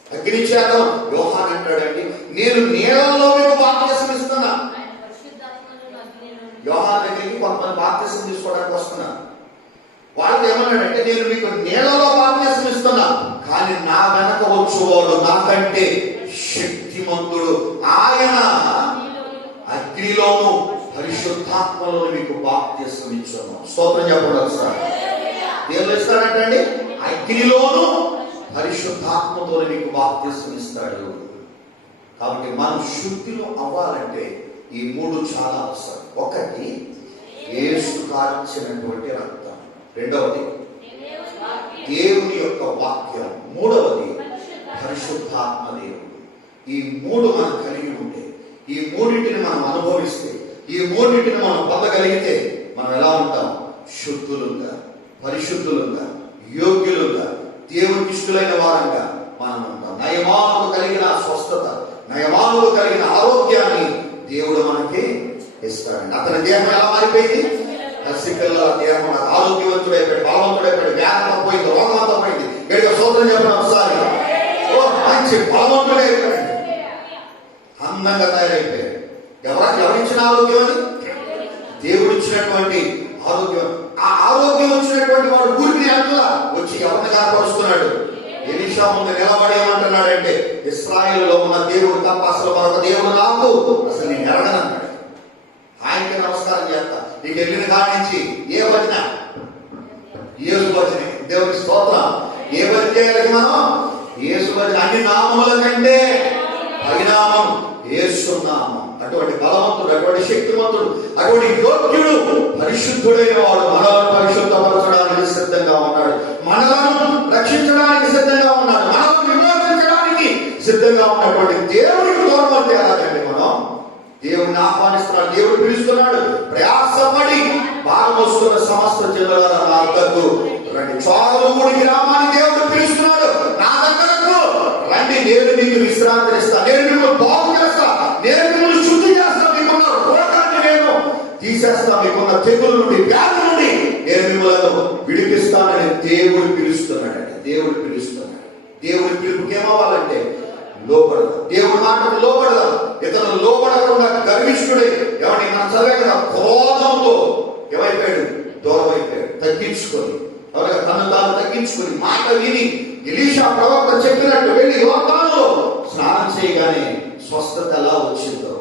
అగ్ని చేత యోహాను అంటాడండి, నేను నీళ్ళలో మీకు బాప్తిసం ఇస్తున్నా. యోహాను దగ్గరికి కొంతమంది బాప్తిసం తీసుకోవడానికి వస్తున్నా. వాళ్ళకి ఏమన్నాడంటే, నేను మీకు నీళ్ళలో బాప్తిసం ఇస్తున్నా, కానీ నా వెనక వచ్చేవాడు నాకంటే శక్తిమంతుడు, ఆయన అగ్నిలోను పరిశుద్ధాత్మలోను మీకు బాప్తిసం ఇచ్చాను. స్తోత్రం చెప్పండి ఒకసారి. దేవుడు ఇస్తాడంటండి, అగ్నిలోను పరిశుద్ధాత్మతో మీకు బాప్తిసం ఇస్తాడు. కాబట్టి మనం శుద్ధిలో అవ్వాలంటే ఈ మూడు చాలా అవసరం. ఒకటి యేసు కార్చినటువంటి రక్తం, రెండవది దేవుని యొక్క వాక్యం, మూడవది పరిశుద్ధాత్మ దేవుడు. ఈ మూడు మనం కలిగి ఉంటే, ఈ మూడింటిని మనం అనుభవిస్తే, ఈ మూడింటిని మనం పొందగలిగితే మనం ఎలా ఉంటాం? శుద్ధులుగా, పరిశుద్ధులుగా, యోగ్యులుగా, దేవునికి ఇష్టలైన వారంగా మనం ఉంటాం. నయమానుకు కలిగిన స్వస్థత, నయమానుకు కలిగిన ఆరోగ్యాన్ని దేవుడు మనకి ఇస్తాడండి. అతని దేహం ఎలా మారిపోయింది? పసిపిల్ల దేహం ఆరోగ్యవంతుడైపోయాడు, బలవంతుడైపోయాడు, వ్యాధి పోయింది, రోగం అంతా పోయింది. గడిగా స్తోత్రం చెప్పడం ఒకసారి. మంచి బలవంతుడైపోయాడు, అందంగా తయారైపోయాడు. ఎవరిచ్చిన ఆరోగ్యం అని? దేవుడు ఇచ్చినటువంటి ఆరోగ్యం. ఆ ఆరోగ్యం వచ్చినటువంటి వాడు ఊరికి అంటలా వచ్చి ఎవరిని కనపరుస్తున్నాడు? ఎలీషా ముందు నిలబడి ఏమంటున్నాడంటే, ఇశ్రాయేలులో ఉన్న దేవుడు తప్ప అసలు మరొక దేవుడు నాకు అసలు నేను ఎరగనన్నాడు. ఆయనకి నమస్కారం చేస్తా. నీకు వెళ్ళిన కానించి ఏ భజన? యేసు భజన. దేవుడి స్తోత్రం. ఏ భజన చేయాలి మనం? యేసు భజన. అన్ని నామముల కంటే పరిణామం యేసు నామం. అటువంటి బలవంతుడు, అటువంటి శక్తివంతుడు, అటువంటి యోగ్యుడు, పరిశుద్ధుడైన వాడు మనలను పరిశుద్ధపరచడానికి సిద్ధంగా ఉన్నాడు, మనలను రక్షించడానికి సిద్ధంగా ఉన్నాడు, మనలను విమోచించడానికి సిద్ధంగా ఉన్నటువంటి దేవుడికి దూరం అంటే ఎలాగండి? మనం దేవుడిని ఆహ్వానిస్తున్నాడు, దేవుడు పిలుస్తున్నాడు. ప్రయాసపడి భారం వస్తున్న సమస్త జనులారా నా వద్దకు రండి. చోళమూడి గ్రామాన్ని దేవుడు పిలుస్తున్నాడు, నా దగ్గరకు రండి, నేను మీకు విశ్రాంతి ఇస్తా, నేను మిమ్మల్ని బాగు చేస్తా, నేను మిమ్మల్ని శుద్ధి చేస్తా, మీకున్న రోగాన్ని నేను తీసేస్తా, మీకున్న తెగుల నుండి, వ్యాధి నుండి నేను మిమ్మల్ని విడిపిస్తానని దేవుడు పిలుస్తున్నాడండి. దేవుడు పిలుస్తున్నాడు. దేవుడి పిలుపుకి ఏమవ్వాలంటే లోపడదాం. దేవుడి మాటకు లోపడదాం. ఇతను లోపడకుండా గర్విష్ఠుడే. ఎవరిని మనం చదివే కదా, క్రోధంతో ఏమైపోయాడు? దూరం అయిపోయాడు. తగ్గించుకొని, తను తాను తగ్గించుకొని మాట విని ఎలీషా ప్రవక్త చెప్పినట్టు వెళ్ళి యోర్దానులో స్నానం చేయగానే స్వస్థత ఎలా వచ్చిందో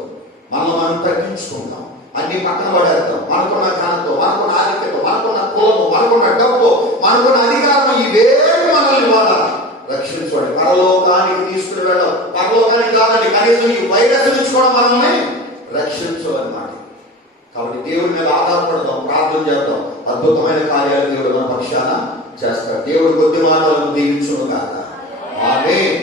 మనం తగ్గించుకుంటాం. అన్ని పక్కన పడేద్దాం. మనకున్న ఘనతో, మనకున్న ఆధిక్యత, మనకున్న కులము, మనకున్న డబ్బు, మనకున్న అధికారం ఇవేమి మనల్ని వాడాలి రక్షించుకోండి. పరలోకానికి తీసుకుని వెళ్ళాం. పరలోకానికి కాదండి, కనీసం ఈ వైరస్ నుంచి కూడా మనల్ని రక్షించమన్నమాట. కాబట్టి దేవుడి మీద ఆధారపడదాం, ప్రార్థన చేద్దాం. అద్భుతమైన కార్యాలు దేవుడు మన పక్షాన చేస్తాడు. దేవుడు కొద్ది మాటలను దీవించును కాక. ఆమేన్.